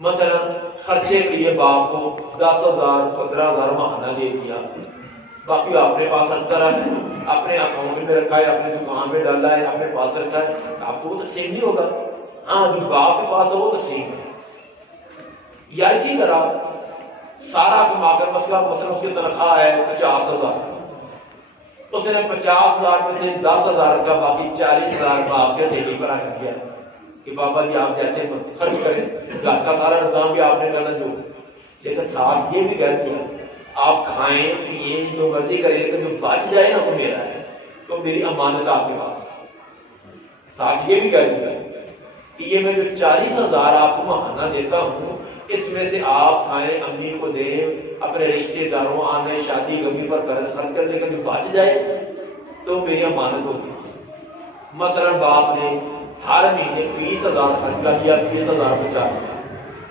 مثلا خرچے کے لیے باپ کو 10,000 15,000 ماہانہ دے دیا، باقی آپ نے پاس رکھتا رہا ہے، اپنے اکاؤنٹ میں رکھا ہے، اپنے دکان میں ڈالا ہے، اپنے پاس رکھا ہے، آپ تو وہ تقسیم نہیں ہوگا۔ ہاں جو باپ کے پاس ہے وہ تقسیم ہے۔ یا اسی طرح سارا کما کر مثلا اس کی تنخواہ ہے 50,000، اس نے 50,000 میں سے 10,000 کا باقی 40,000 باپ کے ٹھیکے پر رکھ دیا کہ بابا جی آپ جیسے خرچ کریں، گھر کا سارا نظام بھی آپ نے کرنا جو، لیکن ساتھ یہ بھی کہہ دیا آپ کھائیں پیئیں جو مرضی کریں، لیکن جو بچ جائے نا وہ میرا ہے، تو میری امانت آپ کے پاس ہے۔ ساتھ یہ بھی کہہ دیا کہ یہ میں جو 40,000 آپ کو ماہانہ دیتا ہوں، اس میں سے آپ کھائیں، امی کو دیں، اپنے رشتے داروں آنے شادی غمی پر خرچ کرنے کا جو بچ جائے تو میری امانت ہوگی۔ مثلا باپ نے ہر مہینے 20,000 خرچ کر لیا، 20,000 بچا لیا،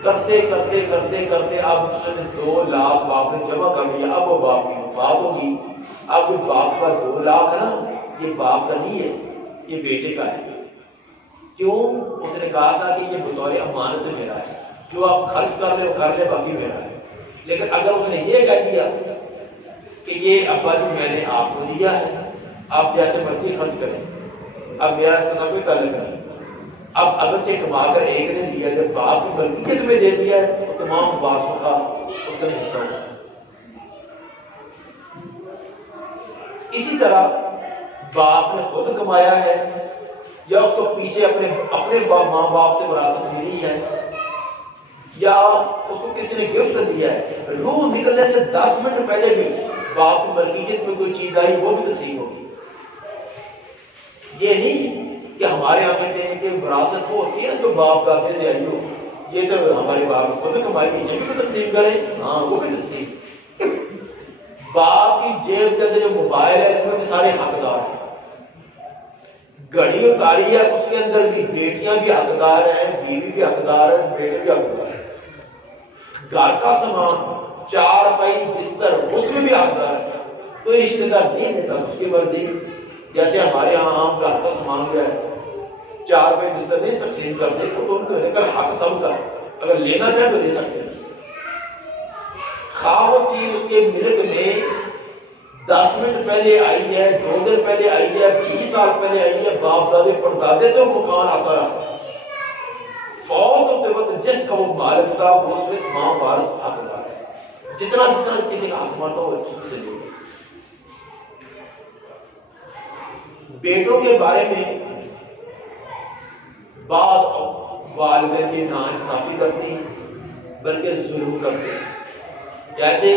کرتے کرتے کرتے کرتے اب 2 لاکھ باپ نے جمع کر لیا، اب وہ باپ کی وفات ہوگی، اب جو باپ کا 2 لاکھ ہے نا، یہ باپ کا نہیں ہے، یہ بیٹے کا ہے۔ کیوں؟ اس نے کہا تھا کہ یہ بطور امانت میرا ہے، جو آپ خرچ کر لیں وہ کر لیں، باقی میرا ہے۔ لیکن اگر اس نے یہ کہہ دیا کہ یہ ابا جی میں نے آپ کو دیا ہے، آپ جیسے مرضی خرچ کریں، اب میرا اس کے ساتھ کوئی تعلق نہیں، اب اگرچہ کما کر ایک نے دیا، جب باپ کی ملکیت میں دے دیا ہے تو تمام وارثوں کا اس کا حصہ ہوگا۔ اسی طرح باپ نے خود کمایا ہے یا اس کو پیچھے اپنے ماں باپ سے وراثت ملی ہے، یا اس کو کسی نے گفٹ دیا ہے، روح نکلنے سے 10 منٹ پہلے بھی باپ کی ملکیت میں کوئی چیز آئی وہ بھی تقسیم ہوگی۔ یہ نہیں کہ ہمارے یہاں کہتے ہیں کہ وراثت وہ ہوتی ہے نا جو باپ دادے سے آئی ہو، یہ تو ہمارے باپ خود کمائی گئی، یہ بھی تو تقسیم کریں، ہاں وہ بھی تقسیم۔ باپ کی جیب کے اندر جو موبائل ہے اس میں بھی سارے حقدار ہیں، گھڑی اتاری ہے اس کے اندر بھی بیٹیاں بھی حقدار ہیں، بیوی بھی حقدار ہے، بیٹے بھی حقدار ہیں، گھر کا سامان 4 پائی بستر اس میں بھی حقدار ہے، کوئی رشتہ دار نہیں دیتا، اس کی مرضی۔ جیسے ہمارے یہاں عام گھر کا سامان جو ہے 4 پائی بستر نہیں تقسیم کرتے، تو ان کو لے کر حق سب کا، اگر لینا چاہے تو لے سکتے ہیں۔ خواہ وہ چیز اس کے ملک میں 10 منٹ پہلے آئی ہے، 2 دن پہلے آئی ہے، 20 سال پہلے آئی ہے، باپ دادے پردادے سے وہ مکان آتا رہا، فوت ہوتے وقت جس کا وہ مالک تھا اس میں تمام وارث حقدار ہے، جتنا جتنا کسی کا حق مانتا وہ چیز سے لے۔ بیٹوں کے بارے میں بعض والدین کی ناانصافی کرتے ہیں بلکہ ظلم کرتے ہیں، جیسے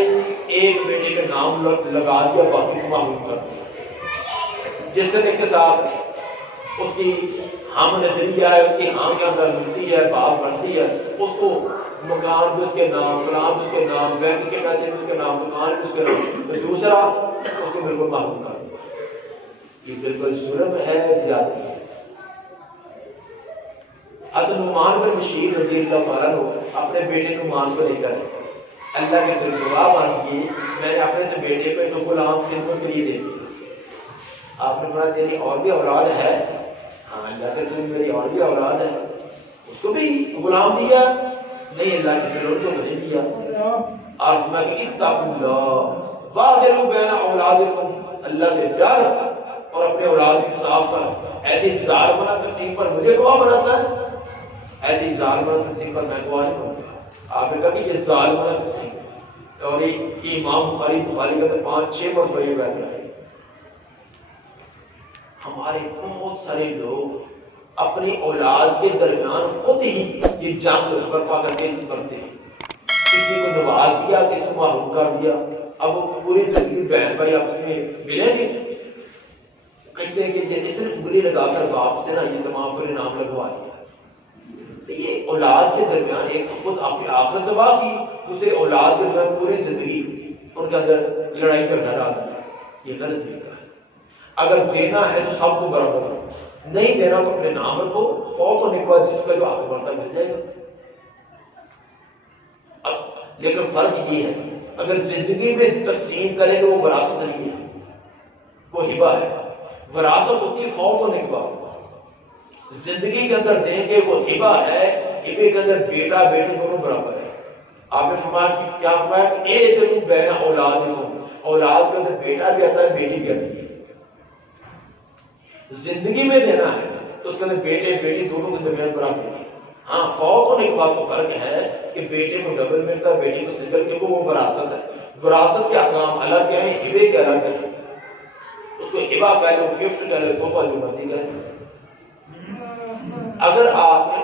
ایک بیٹے کا نام لگا دیا باقی کو معلوم کرتے ہیں، جس طرح کے ساتھ اس کی ہم نظریہ ہے، اس کی ہم کے اندر ملتی ہے، بات بڑھتی ہے، اس کو مکان بھی اس کے نام، فلان اس کے نام، بینک کے پیسے بھی اس کے نام، دکان بھی اس کے نام، تو دوسرا اس کو بالکل معلوم کر دیا۔ یہ بالکل ظلم ہے، زیادتی ہے۔ حضرت نعمان بن بشیر رضی اللہ تعالیٰ عنہ اپنے بیٹے نعمان کو لے کر اللہ کے سر دعا مانگی، میں نے اپنے سے بیٹے کو ایک غلام خدمت کے لیے دے دیا۔ آپ نے پڑھا تیری اور بھی اولاد ہے؟ ہاں اللہ کے سر میری اور بھی اولاد ہے، اس کو بھی غلام دیا؟ نہیں اللہ کے سر ان کو نہیں دیا۔ آپ فرمایا کہ اتقوا اللہ وعدلوا بین اولادکم، اللہ سے ڈر اور اپنے اولاد کو صاف کر۔ ایسی ظالمانہ تقسیم پر مجھے گواہ بناتا ہے، ایسی ظالمانہ تقسیم پر میں گواہ نہیں بنتا۔ آپ نے کہا کہ یہ ظالمانہ تقسیم ہے، اور یہ امام بخاری کا 5-6 مرتبہ یہ بیان ہے۔ ہمارے بہت سارے لوگ اپنی اولاد کے درمیان خود ہی یہ جنگ برپا کر کے کرتے ہیں، کسی کو نواز دیا، کسی کو محروم کر دیا، اب وہ پوری زندگی بہن بھائی آپس میں ملیں گے، کہتے ہیں کہ اس نے انگلی لگا کر باپ سے نا یہ تمام پر نام لگوا دیا۔ یہ اولاد کے درمیان ایک خود اپنی آخرت تباہ کی، دوسرے اولاد کے درمیان پوری زندگی ان کے اندر لڑائی جھگڑا ڈال دیا۔ یہ غلط طریقہ ہے۔ اگر دینا ہے تو سب کو برابر ہے، نہیں دینا تو اپنے نام رکھو، فوت ہونے کے بعد جس کا جو حق بنتا مل جائے گا۔ لیکن فرق یہ ہے اگر زندگی میں تقسیم کرے تو وہ وراثت نہیں ہے، وہ ہبہ ہے۔ وراثت ہوتی ہے فوت ہونے کے بعد، زندگی کے اندر دیں گے وہ ہبہ ہے، ہبے کے اندر بیٹا بیٹی دونوں برابر ہے. آپ نے فرمایا کہ کیا فرمایا کہ ایک دن بین اولاد کو، اولاد کے اندر بیٹا بھی آتا ہے بیٹی بھی آتی ہے. زندگی میں دینا ہے تو اس کے اندر بیٹے بیٹی دونوں کے درمیان برابر ہے. ہاں فوت ہونے کے بعد تو فرق ہے کہ بیٹے کو ڈبل ملتا ہے بیٹی کو سنگل، کیونکہ وہ وراثت ہے. وراثت کے احکام الگ ہیں، ہبے کے الگ ہیں. اس کو ہبا کہہ لو، گفٹ کہہ لو، تحفہ جو مرضی کہہ لو. اگر آپ نے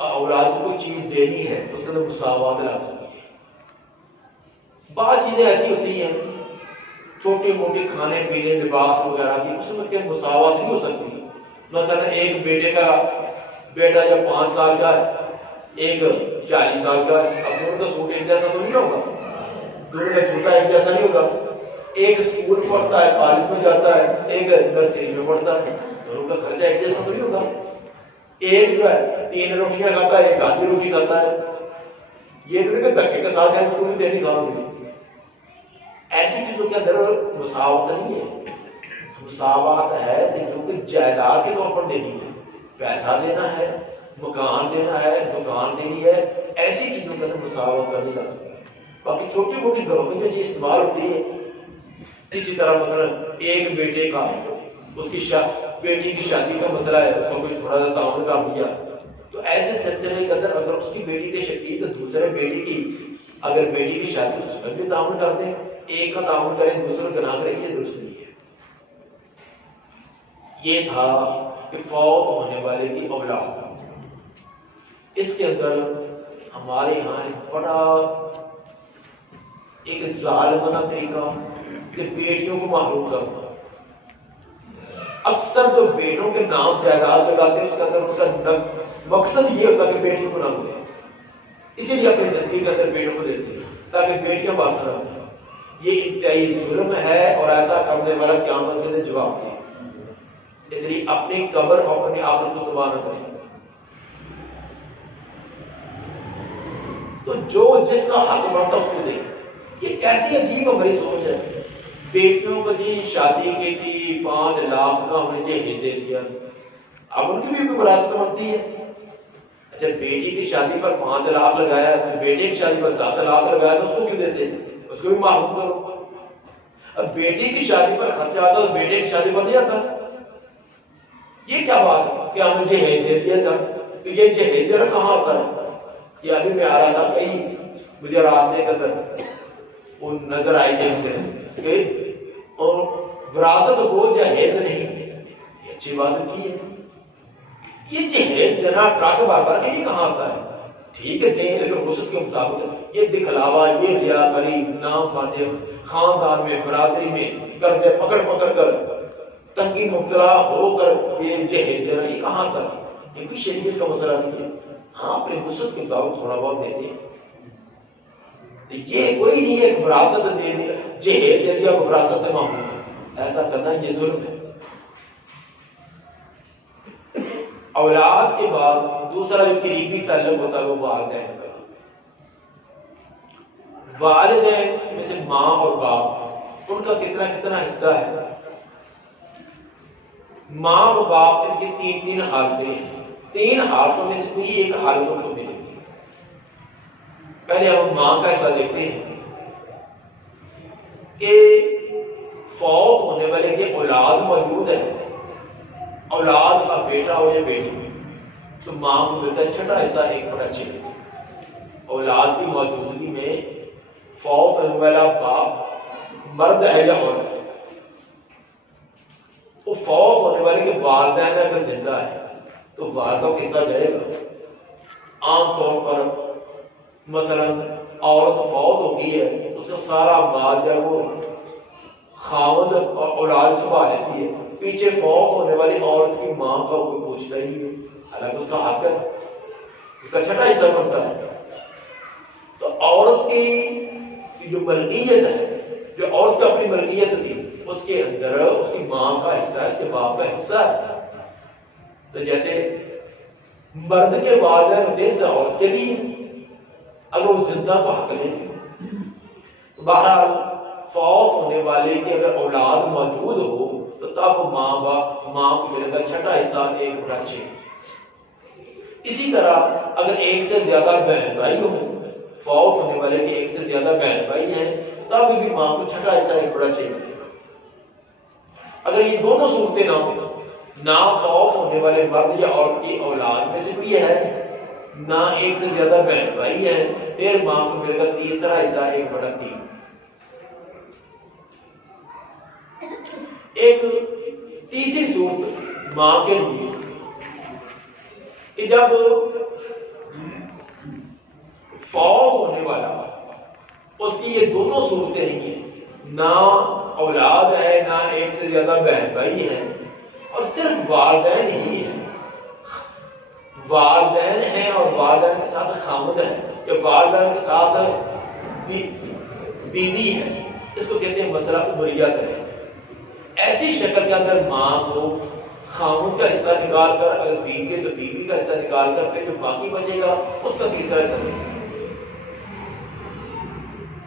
اولاد کو کوئی چیز دینی ہے تو اس کے اندر مساوات لازم ہے. بعض چیزیں ایسی ہوتی ہیں چھوٹی موٹی کھانے پینے لباس وغیرہ کی، اس میں کیا مساوات نہیں ہو سکتی. مثلا ایک بیٹے کا بیٹا جب 5 سال کا ہے، ایک 40 سال کا ہے، اب دونوں کا سوٹ ایک جیسا تو نہیں ہوگا، دونوں کا جوتا ایک جیسا نہیں ہوگا. ایک اسکول پڑھتا ہے، کالج میں جاتا ہے، ایک نرسری میں پڑھتا ہے، دونوں کا خرچہ ایک جیسا تو نہیں ہوگا. ایک جو ہے 3 روٹیاں کھاتا ہے، ایک آدھی روٹی کھاتا ہے. یہ تو نہیں کہ دھکے کے ساتھ ہے تمہیں دینی کھاؤ گی. ایسی چیزوں کے اندر مساوات نہیں ہے. مساوات ہے جو کہ جائیداد کے طور پر دینی ہے، پیسہ دینا ہے، مکان دینا ہے، دکان دینی ہے، ایسی چیزوں کے اندر مساوات کرنی لازم ہے. باقی چھوٹی موٹی گھروں میں جو چیز استعمال ہوتی ہے، اسی طرح مثلا ایک بیٹے کا اس کی بیٹی کی شادی کا مسئلہ ہے، اس کو کوئی تھوڑا سا تعاون کر دیا، تو ایسے سلسلے کے اندر اگر اس کی بیٹی کے شقیق تو دوسرے بیٹی کی اگر بیٹی کی شادی اس میں بھی تعاون کر دیں، ایک کا تعاون کریں دوسرے گناہ کریں، یہ درست نہیں ہے. یہ تھا کہ فوت ہونے والے کی اولاد. اس کے اندر ہمارے یہاں ایک بڑا ایک ظالمانہ طریقہ کہ بیٹیوں کو محروم کرنا. اکثر جو بیٹوں کے نام جائیداد لگاتے ہیں اس کے اندر ان کا مقصد یہ ہوتا ہے کہ بیٹیوں کو نہ ملے، اسی لیے اپنی زندگی کے اندر بیٹوں کو دیتے ہیں تاکہ بیٹیاں باز نہ ہوں. یہ انتہائی ظلم ہے اور ایسا کرنے والا قیامت کے دن جواب دے. اس لیے اپنی قبر اور اپنی آخرت کو تباہ نہ کریں. تو جو جس کا حق بنتا اس کو دے. یہ کیسی عجیب ہماری سوچ ہے. بیٹیوں کو جی شادی کی تھی 5 لاکھ کا ہم نے جہیز دے دیا، اب ان کی بھی وراثت بنتی ہے. اچھا بیٹی کی شادی پر 5 لاکھ لگایا تو بیٹے کی شادی پر 10 لاکھ لگایا تو اس کو کیوں دیتے ہیں؟ اس کو بھی محروم کرو. اب بیٹی کی شادی پر خرچہ آتا تو بیٹے کی شادی پر نہیں آتا. یہ کیا بات ہے کہ ہم نے جہیز دے دیا تھا؟ تو یہ جہیز دینا کہاں ہوتا ہے؟ یہ ابھی میں آ رہا تھا کہیں مجھے راستے کے اندر وہ نظر آئی کہ اور وراثت کو جہیز نہیں. یہ اچھی بات کی ہے. یہ جہیز دینا ٹرک بار بار یہ کہاں آتا ہے؟ ٹھیک ہے دیں لیکن رسد کے مطابق. یہ دکھلاوا، یہ ریاکاری، نام باتیں، خاندان میں برادری میں قرضے پکڑ پکڑ کر تنگی مبتلا ہو کر یہ جہیز دینا یہ کہاں آتا ہے؟ یہ کوئی شریعت کا مسئلہ نہیں ہے. ہاں اپنے وسعت کے مطابق تھوڑا بہت دے دیں. یہ کوئی نہیں ہے وراثت دے دیا جہیز دے دیا وراثت سے محروم ہے. ایسا کرنا یہ ظلم ہے. اولاد کے بعد دوسرا جو قریبی تعلق ہوتا ہے وہ والدین کا. والدین میں سے ماں اور باپ ان کا کتنا حصہ ہے. ماں اور باپ ان کی 3 حالتیں ہیں. 3 حالتوں میں سے کوئی ایک حالتوں کو ملے گی. پہلے ہم ماں کا حصہ دیکھتے ہیں کہ فوت ہونے والے کی اولاد موجود ہے، اولاد کا بیٹا ہو یا بیٹی تو ماں کو ملتا ہے چھٹا حصہ 1/6. اولاد کی موجودگی میں فوت ہونے والا باپ مرد ہے یا عورت ہے، وہ فوت ہونے والے کے والدین اگر زندہ ہے تو والدہ کو حصہ جائے گا. عام طور پر مثلا عورت فوت ہو گئی ہے اس کا سارا مال جو ہے وہ خاوند اور اولاد سنبھال لیتی ہے. پیچھے فوت ہونے والی عورت کی ماں کا کوئی پوچھتا ہی نہیں، حالانکہ اس کا حق ہے، اس کا چھٹا حصہ بنتا ہے. تو عورت کی جو ملکیت ہے، جو عورت کی اپنی ملکیت تھی اس کے اندر اس کی ماں کا حصہ ہے، اس کے باپ کا حصہ ہے. تو جیسے مرد کے والدین ہوتے ہیں عورت کے بھی اگر وہ زندہ تو حق لیں گے. بہرحال فوت ہونے والے کی اگر اولاد موجود ہو تو تب ماں کو ملے گا چھٹا حصہ 1/6. اسی طرح اگر ایک سے زیادہ بہن بھائی ہوں، فوت ہونے والے کے ایک سے زیادہ بہن بھائی ہیں، تب بھی ماں کو چھٹا حصہ ایک بڑا چاہیے گا۔ اگر یہ دونوں صورتیں نہ ہوں، نہ فوت ہونے والے مرد یا عورت کی اولاد میں سے کوئی ہے، نہ ایک سے زیادہ بہن بھائی ہیں، پھر ماں کو ملے گا تیسرا حصہ 1/3۔ ایک تیسری صورت ماں کے لیے کہ جب فوت ہونے والا اس کی یہ دونوں صورتیں نہیں ہیں، نہ اولاد ہے، نہ ایک سے زیادہ بہن بھائی ہیں، اور صرف والدین ہی ہیں، والدین ہیں اور والدین کے ساتھ خامد ہے، یا والدین کے ساتھ بیوی ہے، اس کو کہتے ہیں مسئلہ عمریت ہے۔ ایسی شکل کے اندر ماں کو خامد کا حصہ نکال کر، اگر بیوی ہے تو بیوی کا حصہ نکال کر پھر جو باقی بچے گا اس کا تیسرا حصہ نہیں۔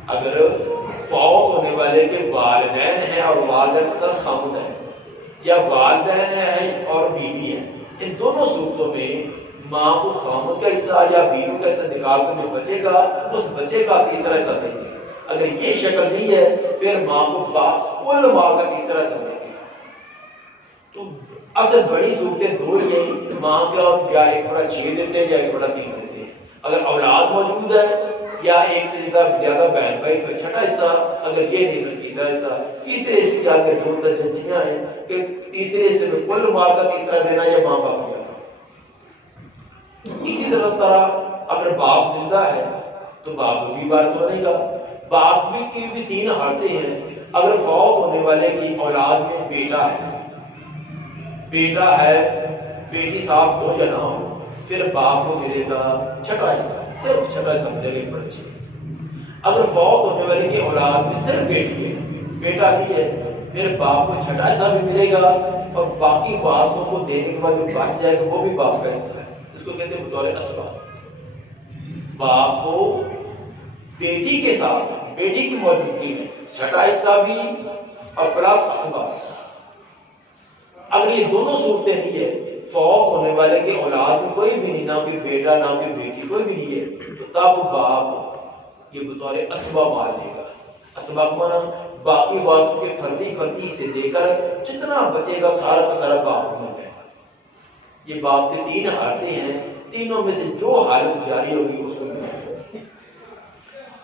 اگر فوت ہونے والے کے والدین ہیں اور والدین کے ساتھ خامد ہے، یا والدین ہیں اور بیوی ہے، ان دونوں صورتوں میں ماں کو خامد کا حصہ یا بیوی کا حصہ نکال کر جو بچے گا اس بچے کا تیسرا حصہ دیں گے۔ اگر یہ شکل نہیں ہے پھر ماں کو کل ماں کا تیسرا حصہ دیں گے۔ تو اصل بڑی صورتیں دو ہی ہیں، ماں کا یا 1/6 دیتے ہیں یا 1/3 دیتے ہیں۔ اگر اولاد موجود ہے یا ایک سے زیادہ بہن بھائی کا چھٹا حصہ، اگر یہ نہیں تو تیسرا حصہ۔ تیسرے حصے کے آگے دو تجزیاں ہیں کہ تیسرے حصے میں کل مال کا تیسرا دینا یا ماں باپ کا۔ اسی طرح اگر باپ زندہ ہے تو باپ بھی وارث بنے گا۔ باپ کی بھی 3 حالتیں ہیں۔ اگر فوت ہونے والے کی اولاد میں بیٹا ہے، بیٹی صاحب ہو یا نہ ہو، پھر باپ کو ملے گا چھٹا حصہ، صرف چھٹا حصہ ملے گا 1/6۔ اگر فوت ہونے والے کی اولاد میں صرف بیٹی ہے، بیٹا نہیں ہے، پھر باپ کو چھٹا حصہ بھی ملے گا، اور باقی وارثوں کو دینے کے بعد جو بچ جائے گا وہ بھی باپ کا حصہ ہے۔ اس کو کہتے ہیں بطور اسباب۔ باپ کو بیٹی کے ساتھ، بیٹی کی موجودگی میں چھٹا حصہ بھی اور پلس اسباب۔ اگر یہ دونوں صورتیں نہیں ہے، فوت ہونے والے کے اولاد میں کوئی بھی نہیں، نہ کوئی بیٹا نہ کوئی بیٹی، کوئی بھی نہیں ہے، تو تب باپ یہ بطور اسباب مال دے گا۔ اسباب مانا باقی وارثوں کے فردی سے دے کر جتنا بچے گا سارا کا سارا باپ کو مل جائے گا۔ یہ باپ کے 3 حالتیں ہیں، تینوں میں سے جو حالت جاری ہوگی اس کو ملے گا۔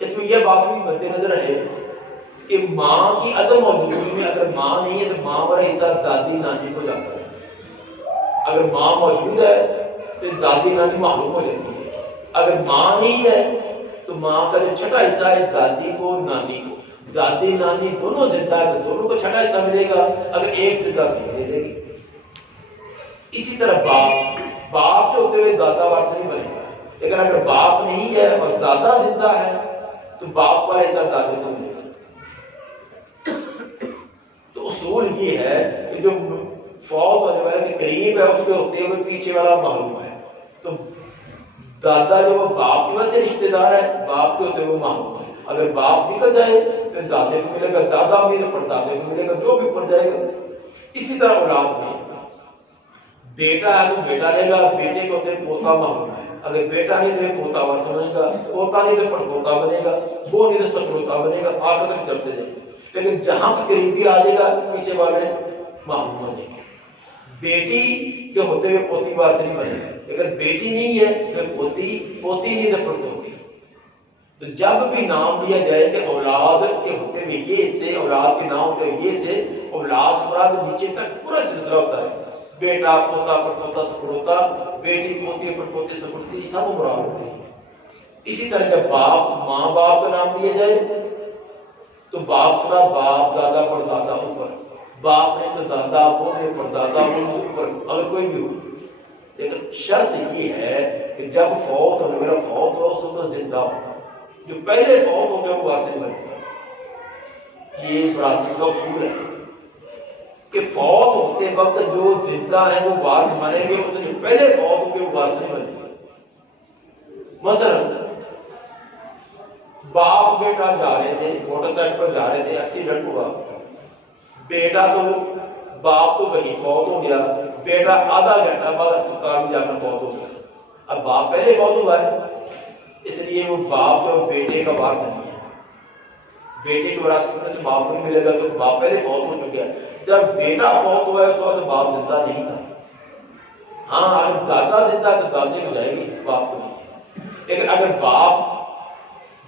اس میں یہ بات بھی مد نظر ہے کہ ماں کی عدم موجودگی میں اگر ماں نہیں ہے تو ماں والا حصہ دادی نانی کو جاتا ہے۔ اگر ماں موجود ہے تو دادی نانی معلوم ہو جاتی ہے۔ اگر ماں نہیں ہے تو ماں کا جو چھٹا حصہ ہے دادی کو نانی کو، دادی نانی دونوں زندہ ہے تو دونوں کو چھٹا حصہ ملے گا، اگر ایک زندہ نہیں دے گی۔ اسی طرح باپ جو ہوتے ہوئے دادا وارث نہیں بنے گا، لیکن اگر باپ نہیں ہے اور دادا زندہ ہے تو باپ والا حصہ دادے کو ملے گا۔ تو اصول یہ ہے کہ جو فوت ہونے والے کے قریب ہے اس کے ہوتے ہوئے پیچھے والا محروم ہے، تو دادا جو وہ باپ کی وجہ سے رشتے دار ہے، باپ کے ہوتے ہوئے محروم ہے۔ اگر باپ نکل جائے تو دادے کو ملے گا، دادا بھی پڑ دادے کو ملے گا، جو بھی پڑ جائے گا۔ اسی طرح اولاد میں بیٹا ہے تو بیٹا لے گا، بیٹے کے ہوتے پوتا محروم ہے۔ اگر بیٹا نہیں تو پوتا وارث بنے گا، پوتا نہیں تو پڑپوتا بنے گا، وہ نہیں تو سپروتا بنے گا، آخر تک چلتے جائیں گے۔ لیکن جہاں قریبی آ جائے گا پیچھے والے محروم ہو جائیں گے۔ بیٹی کے ہوتے ہوئے پوتی وارث نہیں بنے گا، اگر بیٹی نہیں ہے پھر پوتی نہیں تو پڑپوتی۔ تو جب بھی نام لیا جائے کہ اولاد کے ہوتے ہوئے یہ حصے، اولاد کے نام ہوتے ہوئے یہ حصے، اولاد سے مراد نیچے تک پورا سلسلہ ہوتا ہے، بیٹا پوتا پڑپوتا سپروتا، بیٹی پوتی پڑپوتی سپروتی، سب مراد ہوتے ہیں۔ اسی طرح جب ماں باپ کا نام لیا جائے تو باپ سنا باپ دادا پردادا اوپر، باپ نہیں تو دادا وہ نہیں پردادا وہ اوپر، اگر کوئی بھی ہو۔ لیکن شرط یہ ہے کہ جب فوت ہونے والا فوت ہو اس وقت زندہ ہو، جو پہلے فوت ہو گیا وہ وارث نہیں بنے گا۔ یہ وراثت کا اصول ہے کہ فوت ہوتے وقت جو زندہ ہے وہ وارث بنیں گے، اس سے جو پہلے فوت ہو گئے وہ وارث نہیں بنے گے۔ مثلا باپ بیٹا جا رہے تھے، موٹر سائیکل پر جا رہے تھے، ایکسیڈنٹ ہوا، بیٹا تو باپ تو وہیں فوت ہو گیا، بیٹا آدھا گھنٹہ بعد اسپتال میں جا کر فوت ہو گیا۔ اب باپ پہلے فوت ہوا ہے، اس لیے وہ باپ جو بیٹے کا وارث نہیں ہے، بیٹے کی وراثت میں سے باپ کو نہیں ملے گا، تو باپ پہلے فوت ہو چکا ہے۔ جب بیٹا فوت ہوا ہے اس وقت باپ زندہ نہیں تھا۔ ہاں اگر دادا زندہ ہے تو دادے کو جائے گی، باپ کو نہیں۔ لیکن اگر باپ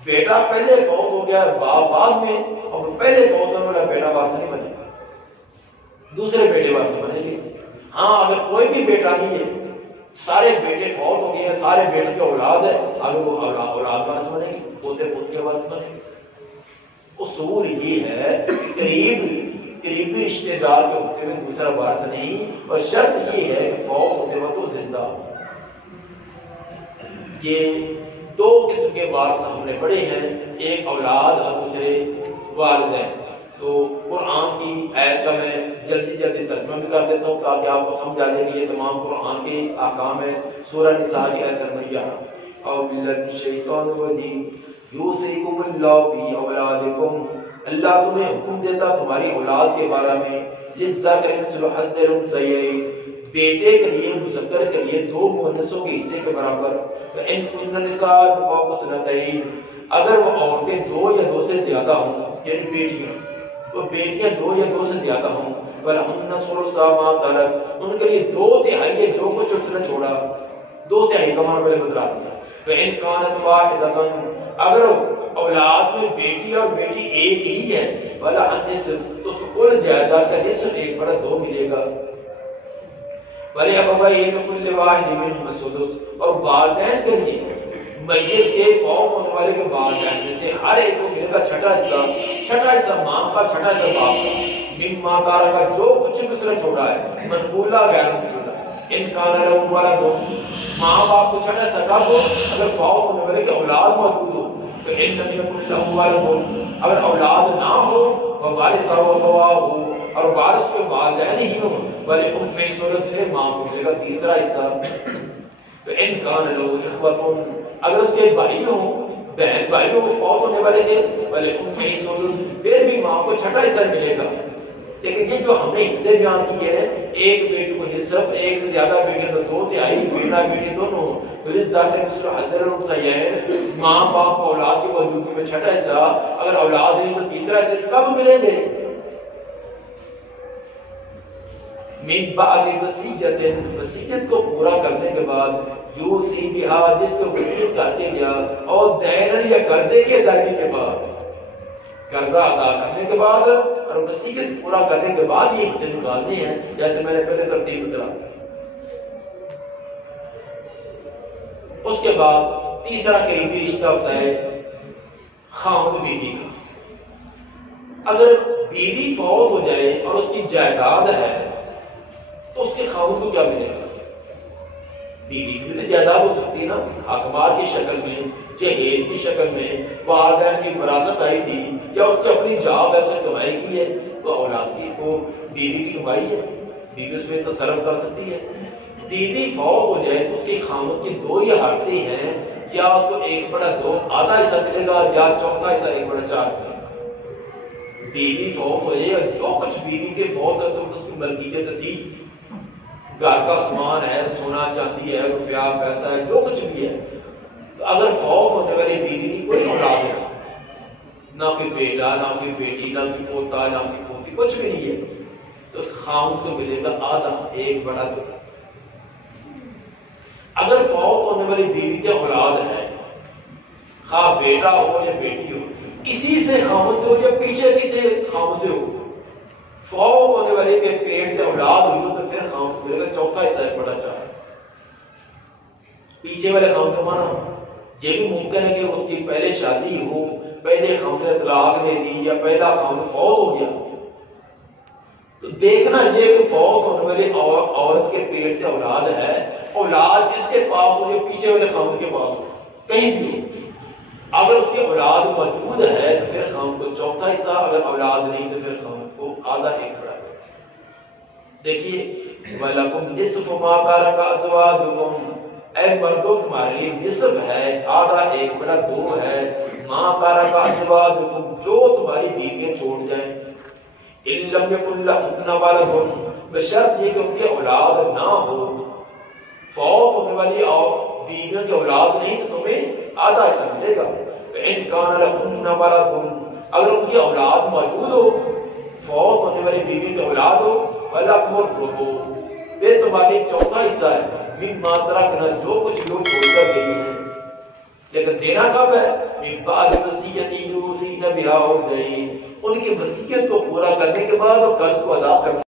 بیٹا پہلے فوت ہو گیا باپ بعد میں، اور پہلے فوت ہونے والا بیٹا وارث نہیں بنے گا، دوسرے بیٹے وارث بنے گے۔ ہاں اگر کوئی بھی بیٹا نہیں ہے، سارے بیٹے فوت ہو گئے ہیں، سارے بیٹے کی اولاد ہے، اگر وہ اولاد وارث بنے گی، پوتے پوتیاں وارث بنے گی۔ اصول یہ ہے قریبی رشتے دار کے ہوتے ہوئے دوسرا وارث نہیں، اور شرط یہ ہے کہ فوت ہوتے وقت وہ زندہ ہو۔ یہ دو قسم کے وارث ہم نے پڑھے ہیں، ایک اولاد اور دوسرے والدین۔ تو قرآن کی آیت کا میں جلدی ترجمہ بھی کر دیتا ہوں تاکہ آپ کو سمجھ آ جائے کہ یہ تمام قرآن کے احکام ہے۔ سورہ نساء کی آیت نمبر 11، اعوذ باللہ من الشیطان الرجیم، یوصیکم اللہ فی اولادکم، اللہ تمہیں حکم دیتا تمہاری اولاد کے بارے میں، للذکر مثل حظ الانثیین، بیٹے کے لیے مذکر کے لیے دو مؤنثوں کے حصے کے برابر، فإن كن نساء فوق اثنتین، اگر وہ عورتیں دو یا دو سے زیادہ ہوں، یعنی بیٹیاں، وہ بیٹیاں دو یا دو سے زیادہ ہوں، فلہن ثلث ما ترک، ان کے لیے 2/3 ہے جو کچھ اس نے چھوڑا، 2/3 کا معنی پہلے بتلا دیا۔ فإن كانت واحدة، اگر اولاد میں بیٹی اور بیٹی ایک ہی ہے، فلہن نصف، اس کو کل جائیداد کا نصف 1/2 ملے گا۔ وَلِأَبَوَيْهِ لِكُلِّ وَاحِدٍ مِنْهُمَا السُّدُسُ، اور والدین کے لیے میت کے فوت ہونے والے کے والدین میں سے ہر ایک کو ملے گا چھٹا حصہ ماں کا، چھٹا حصہ باپ کا، مما ترک، جو کچھ بھی اس نے چھوڑا ہے، منقولہ غیر منقولہ، ان کان لہ ولد، ماں باپ کو چھٹا حصہ کب ہو؟ اگر فوت ہونے والے کی اولاد موجود ہو، تو ان لم یکن لہ ولد، اگر اولاد نہ ہو، ووارثہ ابواہ، اور وارث کے والدین ہی ہوں، وَلِأُمِّهِ الثُّلُثُ، ماں کو ملے گا تیسرا حصہ۔ فإن كان له إخوة، اگر اس کے بھائی ہوں، بہن بھائی ہوں فوت ہونے والے کے، وَلِأُمِّهِ الثُّلُثُ، پھر بھی ماں کو چھٹا حصہ ملے گا۔ لیکن یہ جو ہم نے حصے بیان کیے ہیں، ایک بیٹے کو نصف، ایک سے زیادہ بیٹے تو 2/3، بیٹا بیٹی دونوں، وَلِلذَّكَرِ مِثْلُ حَظِّ الْأُنثَيَيْنِ، ماں باپ کو اولاد کی موجودگی میں چھٹا حصہ، اگر اولاد نہیں تو تیسرا حصہ کب ملیں گے؟ من بعد وصیت کو پورا کرنے کے بعد، یوصی بہا، جس کو وصیت کرتے گیا، اور دین یا قرضے کی ادائیگی کے بعد، قرضہ ادا کرنے کے بعد اور وصیت پورا کرنے کے بعد یہ حصے نکالنے ہیں، جیسے میں نے پہلے ترتیب بتلا۔ اس کے بعد تیسرا قریبی رشتہ ہوتا ہے خاوند بیوی کا۔ اگر بیوی فوت ہو جائے اور اس کی جائیداد ہے تو اس کے خاوند کو کیا ملے گا؟ بیوی کی بھی جائیداد ہو سکتی ہے نا، حقمار کی شکل میں، جہیز کی شکل میں، والدین کی وراثت آئی تھی، یا اس کی اپنی جاب ہے، اس نے کمائی کی ہے، تو اولاد کی کو بیوی کی کمائی ہے، بیوی اس میں تصرف کر سکتی ہے۔ بیوی فوت ہو جائے تو اس کے خاوند کی 2 ہی حالتیں ہیں، یا اس کو 1/2 آدھا حصہ ملے گا، یا چوتھا حصہ 1/4 ملے گا۔ بیوی فوت ہو جائے اور جو کچھ بیوی کے فوت ہے تو اس کی ملکیت تھی، گھر کا سامان ہے، سونا چاندی ہے، روپیہ پیسہ ہے، جو کچھ بھی ہے، تو اگر فوت ہونے والی بیوی کی کوئی اولاد ہے، نہ کوئی بیٹا، نہ کوئی بیٹی، نہ کوئی پوتا، نہ کوئی پوتی، کچھ بھی نہیں ہے، تو خاوند کو ملے گا آدھا، 1/2۔ اگر فوت ہونے والی بیوی کی اولاد ہے، خواہ بیٹا ہو یا بیٹی ہو، اسی سے خاوند سے ہو یا پیچھے کسی خاوند سے ہو، فوت ہونے والے کے پیٹ سے اولاد ہوئی ہو تو پھر خاوند ملے گا چوتھا حصہ 1/4۔ پیچھے والے خاوند کا مانا یہ بھی ممکن ہے کہ اس کی پہلے شادی ہو، پہلے خاوند نے طلاق دے دی، یا پہلا خاوند فوت ہو گیا، تو دیکھنا یہ کہ فوت ہونے والی عورت کے پیٹ سے اولاد ہے، اولاد جس کے پاس ہو یا پیچھے والے خاوند کے پاس ہو، کہیں بھی، اگر اس کی اولاد موجود ہے تو پھر خاوند کو چوتھا حصہ، اگر اولاد نہیں تو پھر خاوند کو آدھا 1/2۔ دیکھیے وَلَكُمْ نِصْفُ مَا تَرَكَ أَزْوَاجُكُمْ، اے مردوں تمہارے لیے نصف ہے، آدھا 1/2 ہے، مَا تَرَكَ أَزْوَاجُكُمْ، جو تمہاری بیویاں چھوڑ جائیں، إِن لَّمْ يَكُن لَّهُنَّ وَلَدٌ، بشرط یہ کہ ان کی اولاد نہ ہو۔ فوت ہونے والی بیویوں کی اولاد نہیں تو تمہیں آدھا ایسا ملے گا. ان کان لہن ولد، اگر ان کی اولاد موجود ہو، فوت ہونے والی بیوی کی اولاد ہو، فلکم الربع، پھر تمہارے چوتھا حصہ ہے مما ترکنا، جو کچھ لوگ چھوڑ کر گئی ہیں. لیکن دینا کب ہے؟ من بعد وصیت یوصین بہا او دین، ان کی وصیت کو پورا کرنے کے بعد اور قرض کو ادا کرنا.